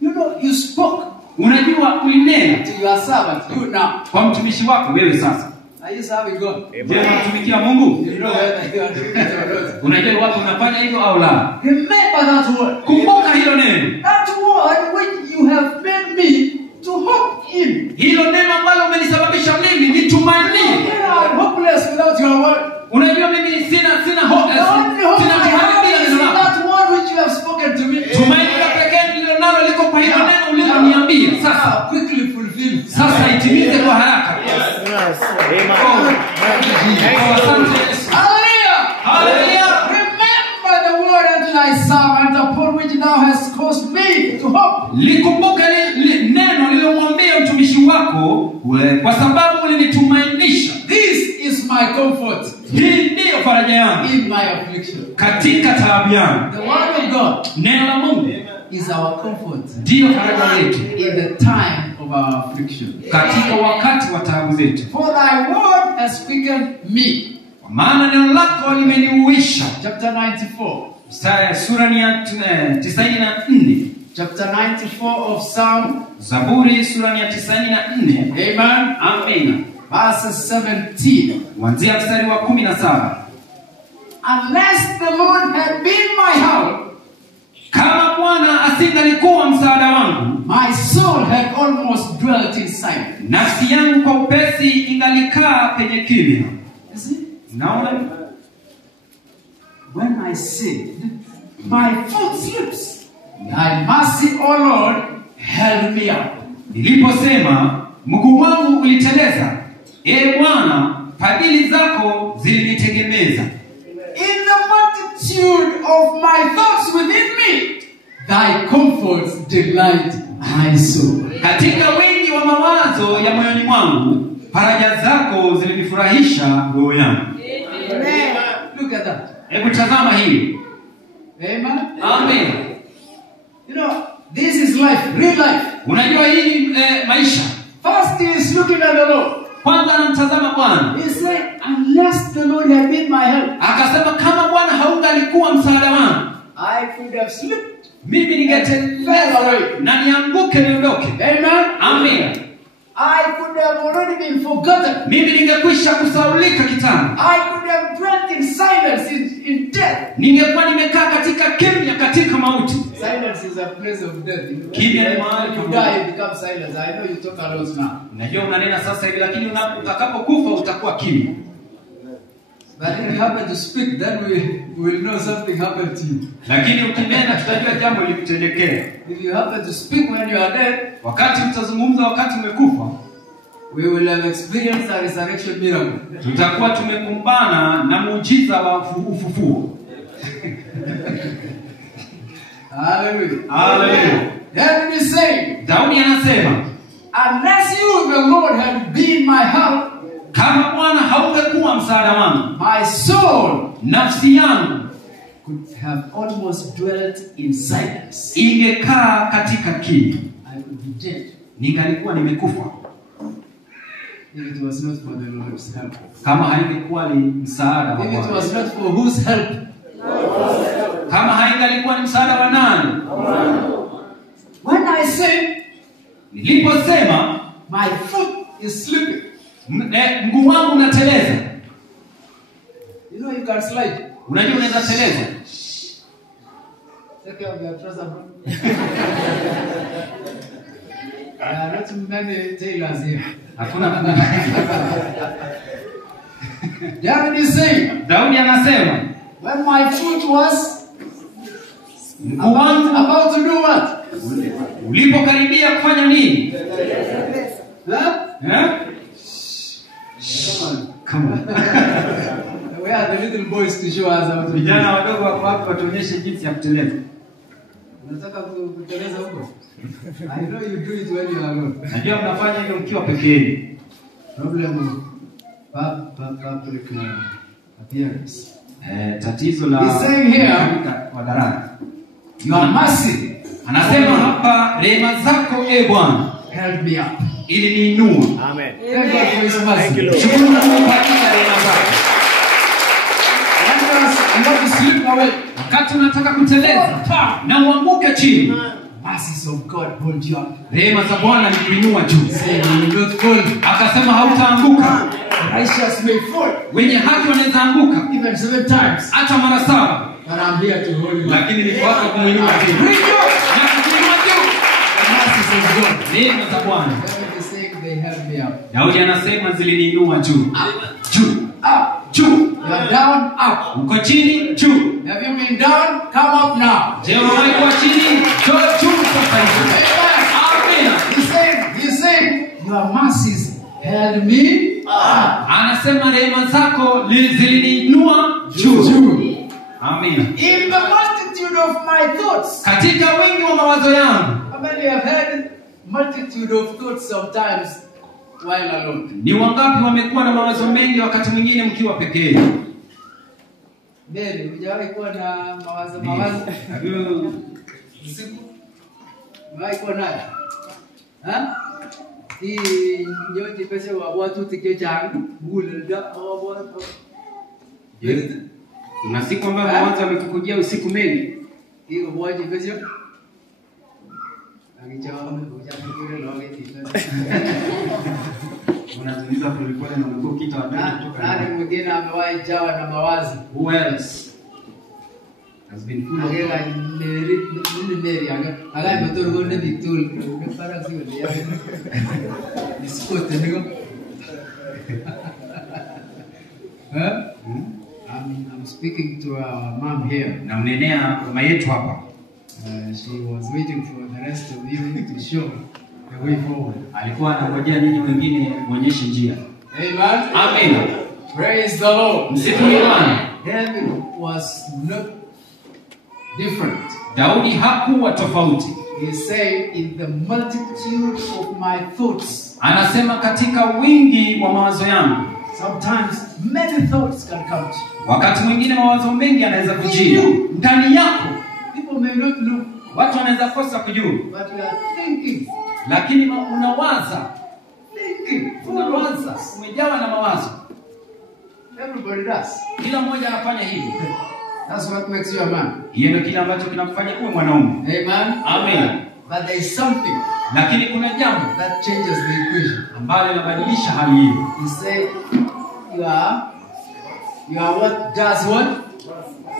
you know, you spoke unajua ulinena to your servant, you now. kwa mtumishi wako wewe sasa. Are you serving God? Je, unamtumikia Mungu? You know whether you are doing it or not. Unajua wapi unafanya hivyo au la? Remember that word. Kumbuka hilo neno. That word which you have made me to hope in. Hilo neno ambalo umenisababisha mimi nitumainie. I'm hopeless without your word. Unajua mimi sina hope. The only hope Sina I tumaini have bila is neno in lako. that word which you have spoken to me. Tumaini la pekee nililo nalo liko kwa hilo neno uliloniambia. Sasa Now, quickly fulfill. sasa itimize kwa haraka. Asante Yesu. Hallelujah. Haleluya. Remember the word unto thy servant, upon which thou hast caused me to hope. Likumbuke neno lililomwambia mtumishi wako, kwa sababu ulinitumainisha. This is my comfort Hii ndiyo faraja yangu in my affliction. katika taabu yangu. The word of God Neno la Mungu is our comfort ndiyo faraja yetu in the time of our affliction. katika wakati wa taabu zetu. For thy word has quickened me. Kwa maana neno lako limeniuisha. Chapter 94. Sura ni ya 94. Chapter 94 of Psalm. Zaburi sura ni ya 94. Amen. Amina. Verses 17. Kuanzia mstari wa 17. Unless the Lord had been my help, Kama Bwana asingalikuwa msaada wangu, my soul had almost dwelt in silence. nafsi yangu kwa upesi ingalikaa penye kimya. You see? Naona When I said, my foot slips, thy mercy, O Lord, held me up. niliposema mguu wangu uliteleza, ee Bwana, fadhili zako zilinitegemeza. In the multitude of my thoughts within me, thy comforts delight my soul. Katika wingi wa mawazo ya moyoni mwangu, faraja zako zilinifurahisha roho yangu. Amen. Look at that. Hebu tazama hii. Amen. Amen. You know, this is life, real life. Unajua hii ni maisha. First he is looking at the Lord. Kwanza anamtazama Bwana. He said, unless the Lord had been my help. Akasema kama Bwana haingalikuwa msaada wangu, I could have slipped. mimi ningeteleza na nianguke niondoke. Amen. Amen. I could have already been forgotten. Mimi ningekwisha kusaulika kitambo. I could have dwelt in silence in death. Ningekuwa nimekaa katika kimya katika mauti. Silence is a place of death. Kimya ni mahali When you pa die, it becomes silence. I know you talk a lot now. Najua unanena sasa hivi, lakini utakapokufa utakuwa kimya. But if you happen to speak, then we will know something happened to you. Lakini ukinena tutajua jambo lilikutendekea. If you happen to speak when you are dead, Wakati utazungumza wakati umekufa, we will have experienced a resurrection miracle. tutakuwa tumekumbana na muujiza wa ufufuo. Hallelujah. Hallelujah. David is saying, Daudi anasema, unless you, the Lord, had been my help, kama Bwana haungekuwa msaada wangu, my soul nafsi yangu could have almost dwelt in silence. ingekaa katika kimya. I could be dead Ningalikuwa nimekufa if it was not for the Lord's help. kama haingekuwa ni msaada wa If it Bwana. was not for whose help? Kama haingalikuwa ni msaada wa nani? When I say Niliposema my foot is slipping, mguu wangu unateleza. you know you can slide. Unajua unaweza teleza. Take care of your trouser, bro. Not many tailors here. Hakuna. David is saying, Daudi anasema, when my foot was mguu wangu about to do what? ulipokaribia kufanya nini? Huh? Eh? Come on. Come on. Where are the little boys to show us how to do? Vijana wadogo wako hapa watuonyeshe jinsi ya kuteleza. Unataka kuteleza huko? I know you do it when you are alone. Najua mnafanya hivyo mkiwa peke yenu. Problem of public appearance. Tatizo la He's saying here, wa daraka. your mercy Anasema hapa, rehema zako e Bwana help me up. ili niinue. Amen. Thank God for His mercy. Shukuru Mungu kwa ajili ya rehema zako. I'm going to slip away. Wakati unataka kuteleza na uanguke chini, Mercies of God hold you up. rehema za Bwana ni kuinua juu. Say you will not fall. Akasema hautaanguka. The righteous may fall Wenye haki wanaweza anguka even 7 times. hata mara 7, But I'm here to hold you up. lakini niko hapa kumuinua tena. Bring you. Na kuinua juu. The mercies of God. Rehema za Bwana. David is saying they help me up. Daudi anasema ziliniinua juu. Juu. Up. Juu. You are down, up. Uko chini, juu. Have you been down? Come up now. Je, umewahi kuwa chini? Njoo juu sasa hivi. Amina. He's saying, your mercies held me up. Anasema rehema zako ziliniinua juu. Amina. In the multitude of my thoughts. Katika wingi wa mawazo yangu. How many have had multitude of thoughts sometimes while alone? Ni wangapi wamekuwa na mawazo mengi wakati mwingine mkiwa peke yenu? Mbele, hujawahi kuwa na mawazo? Siku? Hujawahi kuwa nayo? Ha? Hii nyote pesa wa watu tike changu, gulda au watu. Una siku ambayo mawazo yamekukujia usiku mengi. Hiyo moja pesa. Akichawa hujafikiri loge tita. Unazungumza polepole na unakuwa ukita watu kutoka. Nani mwingine amewahi jawa na mawazo? Who else has been full of Agera Mary aga betul gonde betul para sih dia diskot ni ko. I'm speaking to our mom here. namnenea mama yetu hapa. She was waiting for the rest of you to show the way forward. Alikuwa anangojea ninyi wengine muonyeshe njia. Amen. Amen. Praise the Lord. Msifu Bwana. David was not different. Daudi hakuwa tofauti. He said, in the multitude of my thoughts. Anasema katika wingi wa mawazo yangu. Sometimes many thoughts can come to you. Wakati mwingine mawazo mengi yanaweza kujia ndani yako. People may not look, Watu wanaweza kosa kujua, but you are thinking. lakini unawaza. Thinking. Unawaza, umejawa na mawazo. Everybody does. Kila mmoja anafanya hivyo. That's what makes you a man. Hiyo ndio kile ambacho kinakufanya uwe mwanaume. Amen. Amen. But there is something Lakini kuna jambo that changes the equation. ambalo linabadilisha hali hiyo. You say you are what does what?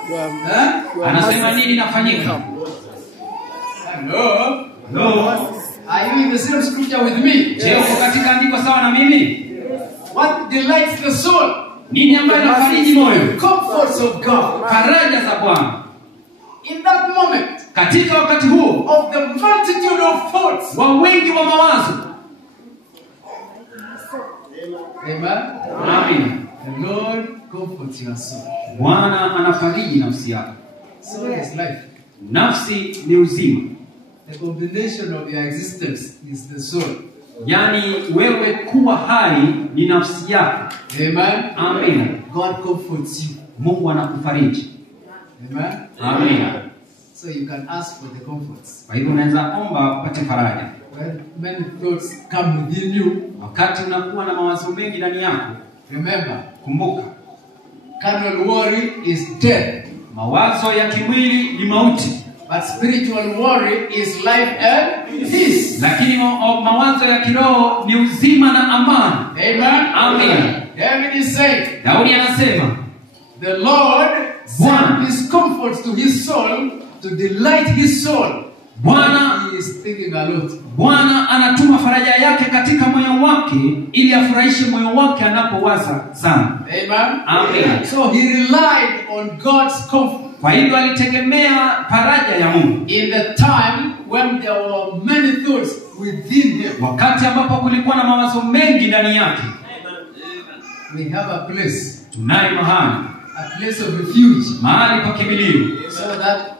Huh? Anasema nini inafanyika? Hello? No. Are you in the same scripture with me? Je, uko katika andiko sawa na mimi? What delights the soul? Nini ambayo inafariji moyo? Comforts of God. Faraja za Bwana. In that moment Katika wakati huo of the multitude of thoughts. wa wingi wa mawazo. Amen. Amen. The Lord comforts your soul. Bwana anafariji nafsi yako. Soul is life. Nafsi ni uzima. The combination of your existence is the soul. Yaani wewe kuwa hai ni nafsi yako. Amen. Amen. God comforts you. Mungu anakufariji. Amen. Amen. So you can ask for the comforts. Kwa hivyo unaweza omba upate faraja. When many thoughts come within you, Wakati unakuwa na mawazo mengi ndani yako, remember, kumbuka carnal worry is death, mawazo ya kimwili ni mauti, but spiritual worry is life and peace. lakini mawazo ya kiroho ni uzima na amani. Amen. Amen. David is saying, Daudi anasema, the Lord Bwana. sent his comforts to his soul to delight his soul. Bwana He is thinking a lot. Bwana anatuma faraja yake katika moyo wake ili afurahishe moyo wake anapowaza sana. Amen. Amen. So he relied on God's comfort Kwa hivyo alitegemea faraja ya Mungu in the time when there were many thoughts within him. wakati ambapo kulikuwa na mawazo mengi ndani yake. We have a place, Tunaye mahali, a place of refuge, mahali pa kimbilio, so that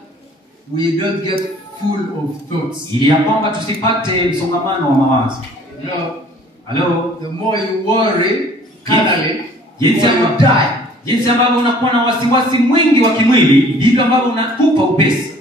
we don't get full of thoughts. ili ya kwamba tusipate msongamano wa mawazo. You know, Halo, the more you worry carnally, the jinsi more you ambavyo die. jinsi ambavyo unakuwa na wasiwasi mwingi wa kimwili, ndivyo ambavyo unakupa upesi.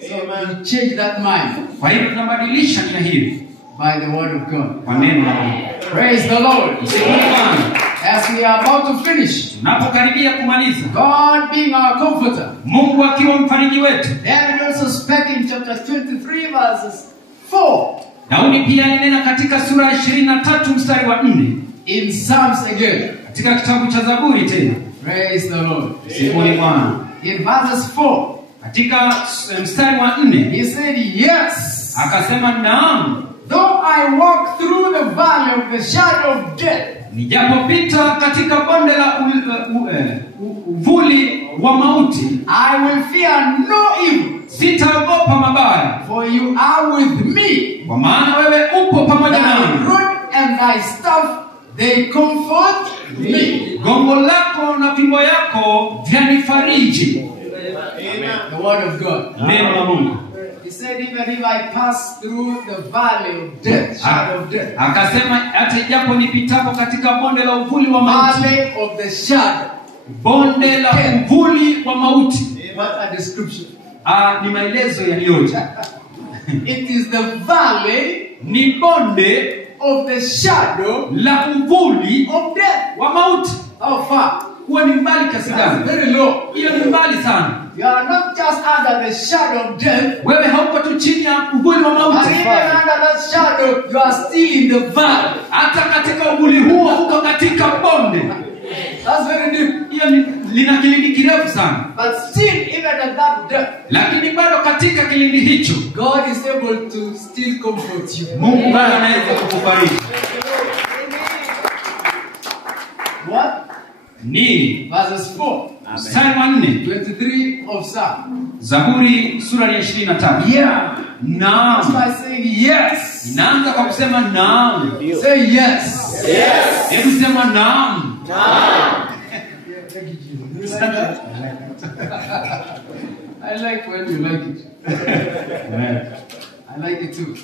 So you change that mind Kwa hivyo tunabadilisha nia hiyo by the word of God. kwa neno la Mungu. Praise the Lord. Msifu Bwana. As we are about to finish, Tunapokaribia kumaliza, God being our comforter. Mungu akiwa mfariji wetu. David also spake in chapter 23 verses 4. Daudi pia alinena katika sura ya 23 mstari wa 4 In Psalms again. katika kitabu cha Zaburi tena. Praise the Lord. Msifu Bwana. In verses 4, Katika mstari wa 4 he said, yes, akasema, naam, though I walk through the valley of the shadow of death, nijapopita katika bonde la uvuli wa mauti, I will fear no evil, sitaogopa mabaya, for you are with me. kwa maana wewe upo pamoja Thy nami. rod and thy staff, they comfort me. Gongo lako na fimbo yako vyanifariji. The word of God. Neno la Mungu. He said, even if I pass through the valley of death, shadow of death, Akasema hata ijapo nipitapo katika bonde la uvuli wa mauti, valley of the shadow. bonde la uvuli wa mauti. What a description. Ni maelezo yaliyoje. It is the valley Ni bonde of the shadow la uvuli of death. wa mauti. How far? Huwa ni mbali kiasi That's gani? very low. Hiyo ni mbali sana. You are not just under the shadow of death, Wewe hauko tu chini ya uvuli wa but mauti. even under that shadow, you are still in the valley. Hata katika uvuli huo uko katika bonde. That's very deep. Hiyo lina kilindi kirefu sana. But still, even at that depth, Lakini bado katika kilindi hicho, God is able to still comfort you. Mungu bado anaweza kukubariki. What? Ni Verses 4. mstari wa 4, 23 of Psalm. Zaburi sura ya 23. Yeah. Naam. That's by saying yes. Inaanza kwa kusema naam. Say yes. Hebu sema naam. I like when you like it. I like it too.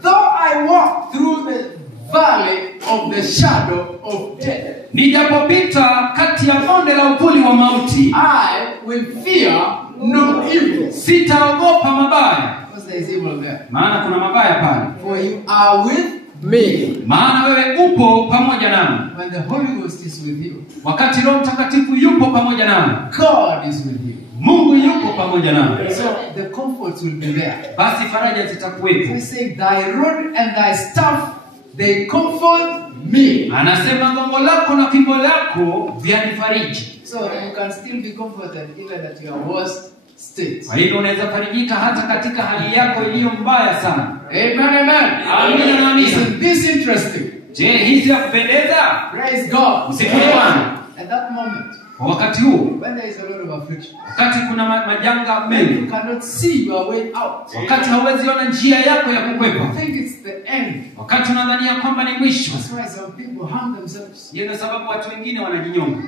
Though I walk through the valley of the shadow of death, Nijapopita kati ya bonde la uvuli wa mauti, I will fear no evil. sitaogopa mabaya. Because there is evil there. Maana kuna mabaya pale. For you are with me. Maana wewe upo pamoja nami. When the Holy Ghost is with you, Wakati Roho Mtakatifu yupo pamoja nami, God is with you. Mungu yupo pamoja nami, So the comforts will be there. basi faraja zitakuwepo. He said, thy rod and thy staff, they comfort me. Anasema gongo lako na fimbo lako vyanifariji. So you can still be comforted even at your worst state. Kwa hivyo unaweza farijika hata katika hali yako iliyo mbaya sana. Amen, amen. Amina, amina. Isn't this interesting? Je, hii si ya kupendeza? Praise God. Msifuni Bwana. At that moment, Kwa wakati huu, when there is a lot of affliction, wakati kuna majanga you mengi, cannot see your way out. wakati hauwezi ona njia yako ya You kukwepa, think it's the end. wakati unadhania kwamba ni mwisho. That's why some people harm themselves. Hiyo ndio sababu watu wengine wanajinyonga,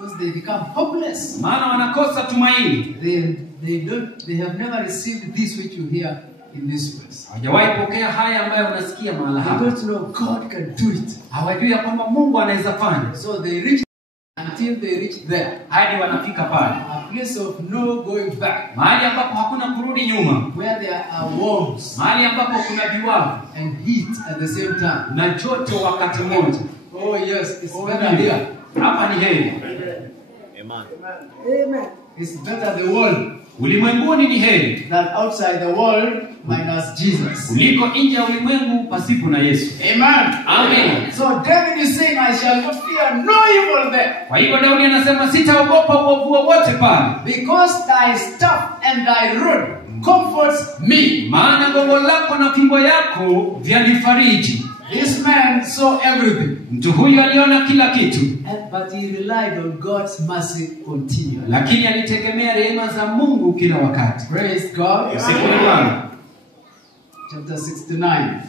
Because they become hopeless. maana wanakosa tumaini. They have never received this which you hear in this place. Hawajawahi pokea haya ambayo unasikia mahala They hapa. don't know God can do it. Hawajui ya kwamba Mungu anaweza fanya. So they reach until they reach there. Hadi wanafika pale, A place of no going back. mahali ambapo hakuna kurudi nyuma, Where there are worms mahali ambapo kuna viwavu and heat at the same time. na joto wakati mmoja. Oh yes, it's better here. Hapa ni heri. It's better the world Ulimwenguni ni heri than outside the world minus Jesus. kuliko nje ya ulimwengu pasipo na Yesu. Amen. Amen. So David is saying, I shall not fear no evil there. Kwa hivyo Daudi anasema sitaogopa uovu wowote pale, Because thy staff and thy rod comforts me. maana gongo lako na fimbo yako vyanifariji. This man saw everything. Mtu huyu aliona kila kitu, But he relied on God's mercy continually. lakini alitegemea rehema za Mungu kila wakati. Praise God. Siku ni Bwana. Chapter 69.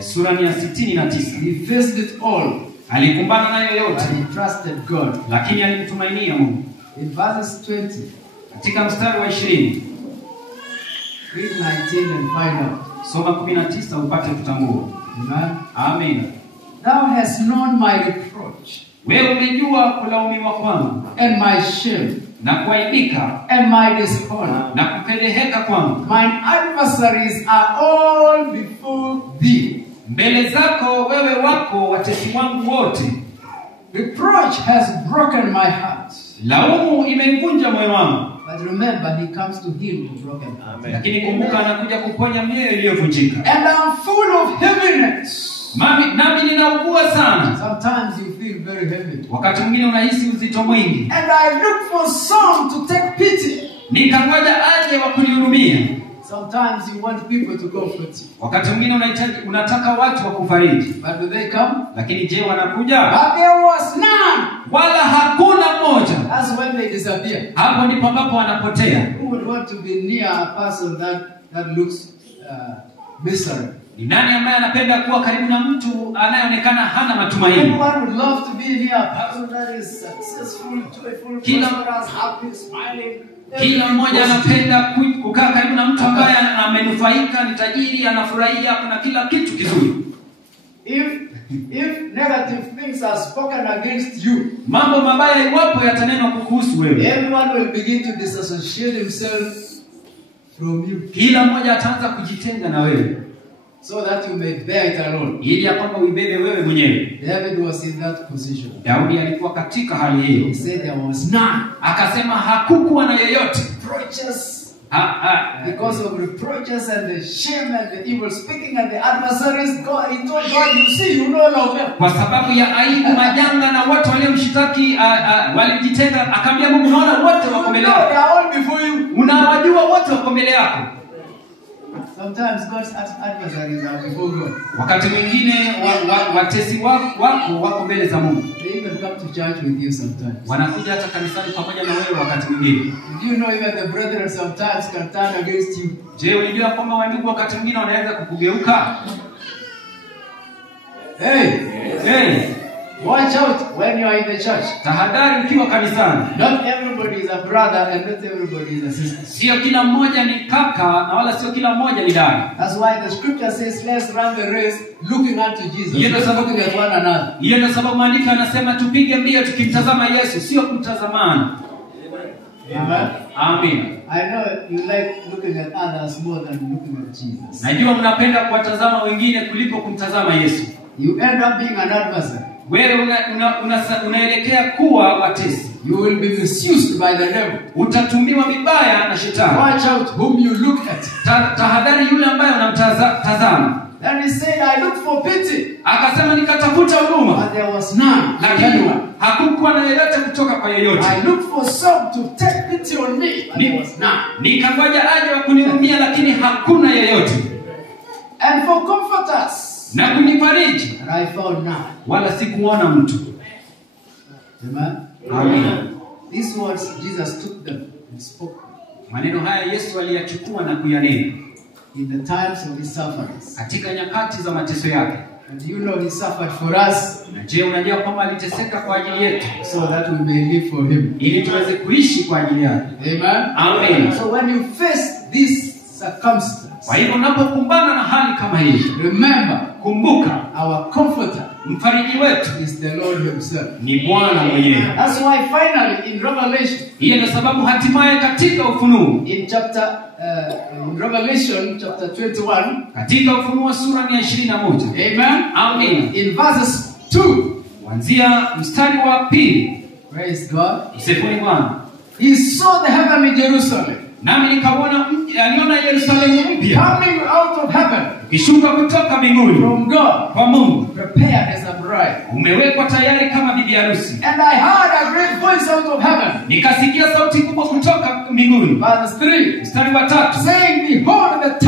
Sura ni ya 69. He faced it all, Alikumbana nayo but yote, he trusted God. lakini alimtumainia Mungu. In verses 20, Katika mstari wa 20, read 19 and find out. soma 19 upate kutambua. Amen. Amen. Thou hast known my reproach Wewe umejua kulaumiwa kwangu and my shame na kuaibika and my dishonor. na kupeleheka kwangu. Mine adversaries are all before thee. Mbele zako wewe wako watesi wangu wote. Reproach has broken my heart. Laumu imeivunja moyo wangu. But remember, he comes to heal the broken heart. Lakini kumbuka, anakuja kuponya mioyo iliyovunjika. And I'm full of heaviness. Nami ninaugua sana. Sometimes you feel very heavy. Wakati mwingine unahisi uzito mwingi. And I look for some to take pity. Nikangoja aje wa kunihurumia. Sometimes you want people to comfort you. Wakati mwingine unataka watu wa kufariji. But do they come? Lakini je, wanakuja? But there was none. Wala hakuna mmoja. That's when they disappear. Hapo ndipo ambapo wanapotea. Who would want to be near a person that looks miserable? Ni nani ambaye anapenda kuwa karibu na mtu anayeonekana hana matumaini? Everyone would love to be near a person that is successful, joyful, prosperous, happy, smiling. Kila mmoja anapenda kukaa karibu na mtu ambaye amenufaika, ni tajiri, anafurahia, kuna kila kitu kizuri. If negative things are spoken against you, mambo mabaya iwapo yatanenwa kukuhusu wewe, everyone will begin to disassociate himself from you, kila mmoja ataanza kujitenga na wewe, so that you may bear it alone. ili ya kwamba uibebe wewe mwenyewe. David was in that position. Daudi alikuwa katika hali hiyo. He said there was none. Akasema hakukuwa na yeyote. Reproaches. Because of reproaches and the shame and the evil speaking and the adversaries, God, he told God, you see, you know all of them. Kwa sababu ya aibu, majanga na watu waliomshitaki walijitenga, akamwambia Mungu, naona wote wako mbele yako. They are all before you. Unawajua wote wako mbele yako. Sometimes God's adversaries are before God. Wakati mwingine watesi wako wako mbele za Mungu. They even come to church with you sometimes. Wanakuja hata kanisani pamoja na wewe wakati mwingine. Do you know even the brethren sometimes can turn against you? Je, unajua kwamba wandugu wakati mwingine wanaweza kukugeuka? Hey, watch out when you are in the church. tahadhari ukiwa kanisani. Not everybody is a brother and not everybody is a sister. Sio kila mmoja ni kaka na wala sio kila mmoja ni dada. That's why the scripture says, let's run the race looking unto Jesus. Hiyo ndio sababu looking at one another. Hiyo ndio sababu maandiko yanasema tupige mbio tukimtazama Yesu, sio kumtazamana. Amen. Amina. I know you like looking at others more than looking at Jesus. Najua mnapenda kuwatazama wengine kuliko kumtazama Yesu. You end up being an adversary. Wewe unaelekea kuwa watesi. You will be misused by the devil. Utatumiwa vibaya na shetani. Watch out whom you look at. Tahadhari yule ambaye unamtazama. Then he said, I looked for pity. Akasema nikatafuta huruma, But there was none. lakini hakukuwa na yeyote kutoka kwa yeyote. I looked for some to take pity on me. But there was none. Nikangoja aje wa kunihurumia, lakini hakuna yeyote. And for comforters. Na kunifariji, And I found none. wala sikuona mtu. Amen. Amina. These words, Jesus took them and spoke Maneno haya Yesu aliyachukua na kuyanena in the times of his sufferings. katika nyakati za mateso yake. And you know he suffered for us Na je, unajua kwamba aliteseka kwa ajili yetu so that we may live for him. ili tuweze kuishi kwa ajili yake. Amen. Amen. So when you face this circumstance, Kwa hivyo unapokumbana na hali kama hii, remember kumbuka our comforter mfariji wetu is the Lord himself. ni Bwana mwenyewe. That's why finally in Revelation, Hiyo ndio sababu hatimaye katika Ufunuo, in Revelation chapter 21, katika Ufunuo sura ya 21, amen, Amen, in verses 2, kuanzia mstari wa 2, praise God, msifuni Bwana. he saw the heavenly Jerusalem Nami aliona Yerusalemu mpya coming out of heaven ukishuka kutoka mbinguni from God, kwa Mungu, prepared as a bride. umewekwa tayari kama bibi harusi. And I heard a great voice out of heaven, Nikasikia sauti kubwa kutoka mbinguni, verse 3, mstari wa 3, saying, behold, the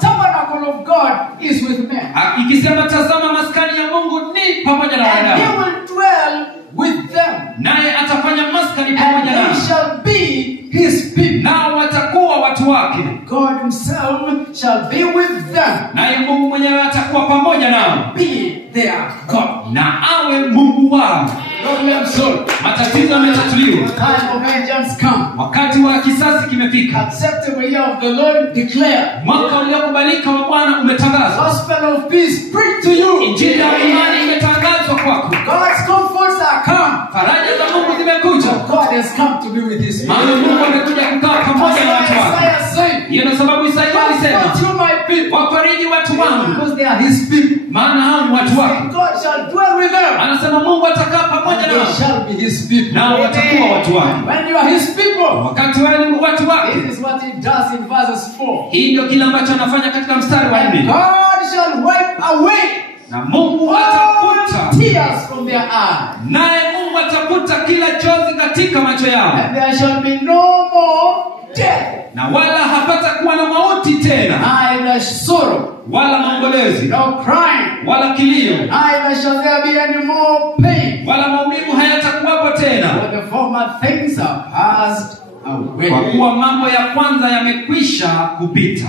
tabernacle of God is with men. ikisema, tazama maskani ya Mungu ni pamoja na And he wanadamu, will dwell with them. naye atafanya maskani And pamoja they nao, shall be his people. nao watakuwa watu wake, God himself shall be with them, naye Mungu mwenyewe atakuwa pamoja nao, be their God. na awe Mungu wao. Problem solved. Matatizo yametatuliwa, Time of vengeance come. wakati wa kisasi kimefika. Acceptable year of the Lord declare. Mwaka uliokubalika wa Bwana umetangazwa. Gospel of peace preach to you. Injili ya imani imetangazwa kwako. God's comforts are come. Faraja za Mungu zimekuja, God has come to be with his people. maana Mungu amekuja kukaa pamoja na watu wake. Isaiah said, Hiyo ndio sababu Isaya comfort alisema, you my people, wafariji watu wangu, because they are his people. maana hao ni watu wake. God shall dwell with them, Anasema Mungu atakaa and pamoja they nao, shall be his people. nao watakuwa watu wake. When you are his people, Wakati wale ni watu wake, this is what he does in verses 4. hii ndio kile ambacho anafanya katika mstari wa And 4. God shall wipe away Na Mungu all atafuta, tears from their eyes, naye Mungu atafuta kila chozi katika macho yao, and there shall be no more death, na wala hapata kuwa na mauti tena, neither sorrow, wala maombolezi, no crying, wala kilio, neither shall there be any more pain, wala maumivu hayatakuwapo tena, for the former things are passed away. kwa kuwa mambo ya kwanza yamekwisha kupita.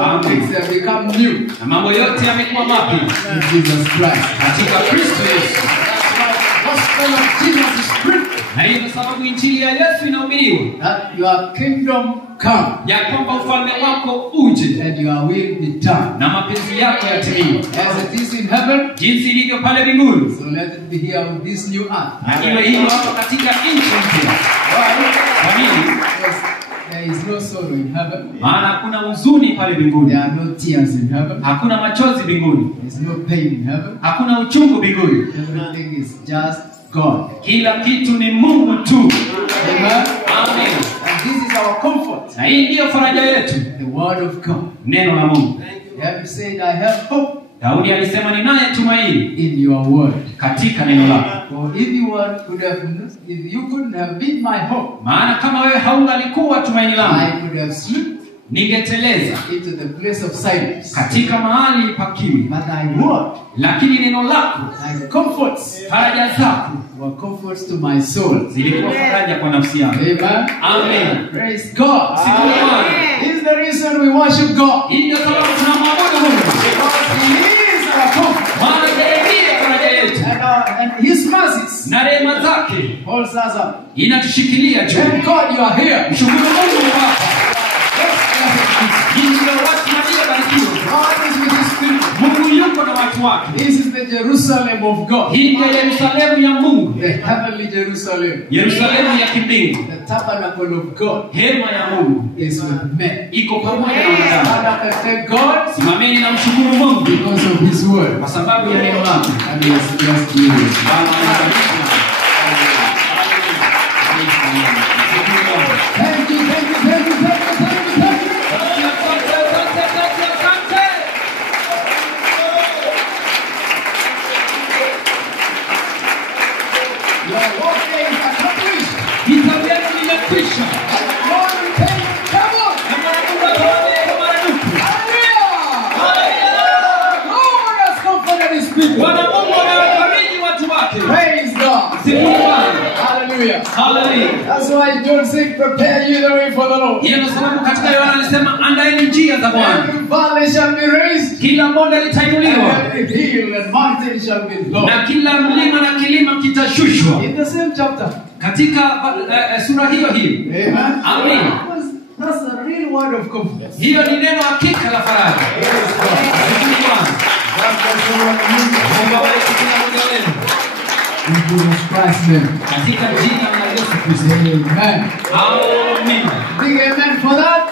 All things have become new in Na mambo yote yamekuwa mapya Jesus Christ. katika Kristo Yesu. The gospel of Jesus is preached, Na hiyo ndio sababu injili ya Yesu inahubiriwa, that your kingdom come ya kwamba ufalme wako uje and your will be done, na mapenzi yako yatimie, as it is in heaven, jinsi ilivyo pale mbinguni, so let it be here on this new earth. na iwe hivyo hapa katika nchi mpya. Kwa nini? Because there is no sorrow in heaven, Maana hakuna huzuni pale mbinguni, there are no tears in heaven, hakuna machozi mbinguni, there is no pain in heaven. hakuna uchungu mbinguni. Everything is just God. Kila kitu ni Mungu tu. Amen. Amen. And this is our comfort, Na hii ndiyo faraja yetu, the word of God. neno la Mungu. David said, I have hope Daudi alisema ninaye tumaini in your word. katika neno lako. For if you couldn't have been my hope, Maana kama wewe haungalikuwa tumaini I langu, could have slipped ningeteleza into the place of silence. katika mahali pa kimya. But thy word, Lakini neno lako, thy comforts, faraja zako were comforts to my soul. zilikuwa faraja kwa nafsi yangu. Amen. Amen. Praise God. Sifu Bwana. This is the reason we worship God. Hii ndio sababu tunamwabudu Mungu. Because He is our comfort. Maana yeye ndiye faraja yetu. And His mercies Na rehema zake holds us up. inatushikilia juu. Thank God you are here. Mshukuru Mungu hapa. Yes, blessed Hii ndio watu waliobarikiwa. God is with His people. Mungu yuko na watu watu wake. This is the Jerusalem of God. Hii ndiyo Yerusalemu ya Mungu, The heavenly Jerusalem. Yerusalemu ya kimbingu. The tabernacle of God Hema ya Mungu is with men. iko pamoja na wanadamu. Stand up and thank God Simameni na mshukuru Mungu because of His word. kwa sababu ya neno lake. And He has blessed you. Bwana anabariki. Thank you, thank you, thank you, thank you, thank you, thank you. Your warfare is accomplished. Vita vyetu vimekwisha. Lord, we thank you. Come on. Hallelujah. God has comforted His people. Bwana Mungu amewafariji watu wake. Praise God. Sifu Bwana. Hallelujah. Hallelujah. That's why John said, prepare you the way for the Lord. Hiyo ndio sababu katika Yohana alisema andaeni njia za Bwana. Every valley shall be raised, Kila bonde litainuliwa and every hill and mountain shall be lowered. na kila mlima na kilima kitashushwa. In the same chapter. Katika sura hiyo hiyo. Amen. Amen. That's a real word of confidence. Hiyo ni neno hakika la faraja. Sifu Bwana. Mungu awabariki kila mmoja wenu. In Jesus Christ's name. Katika jina la Yesu Kristo. Amen. Amen. Big amen for that.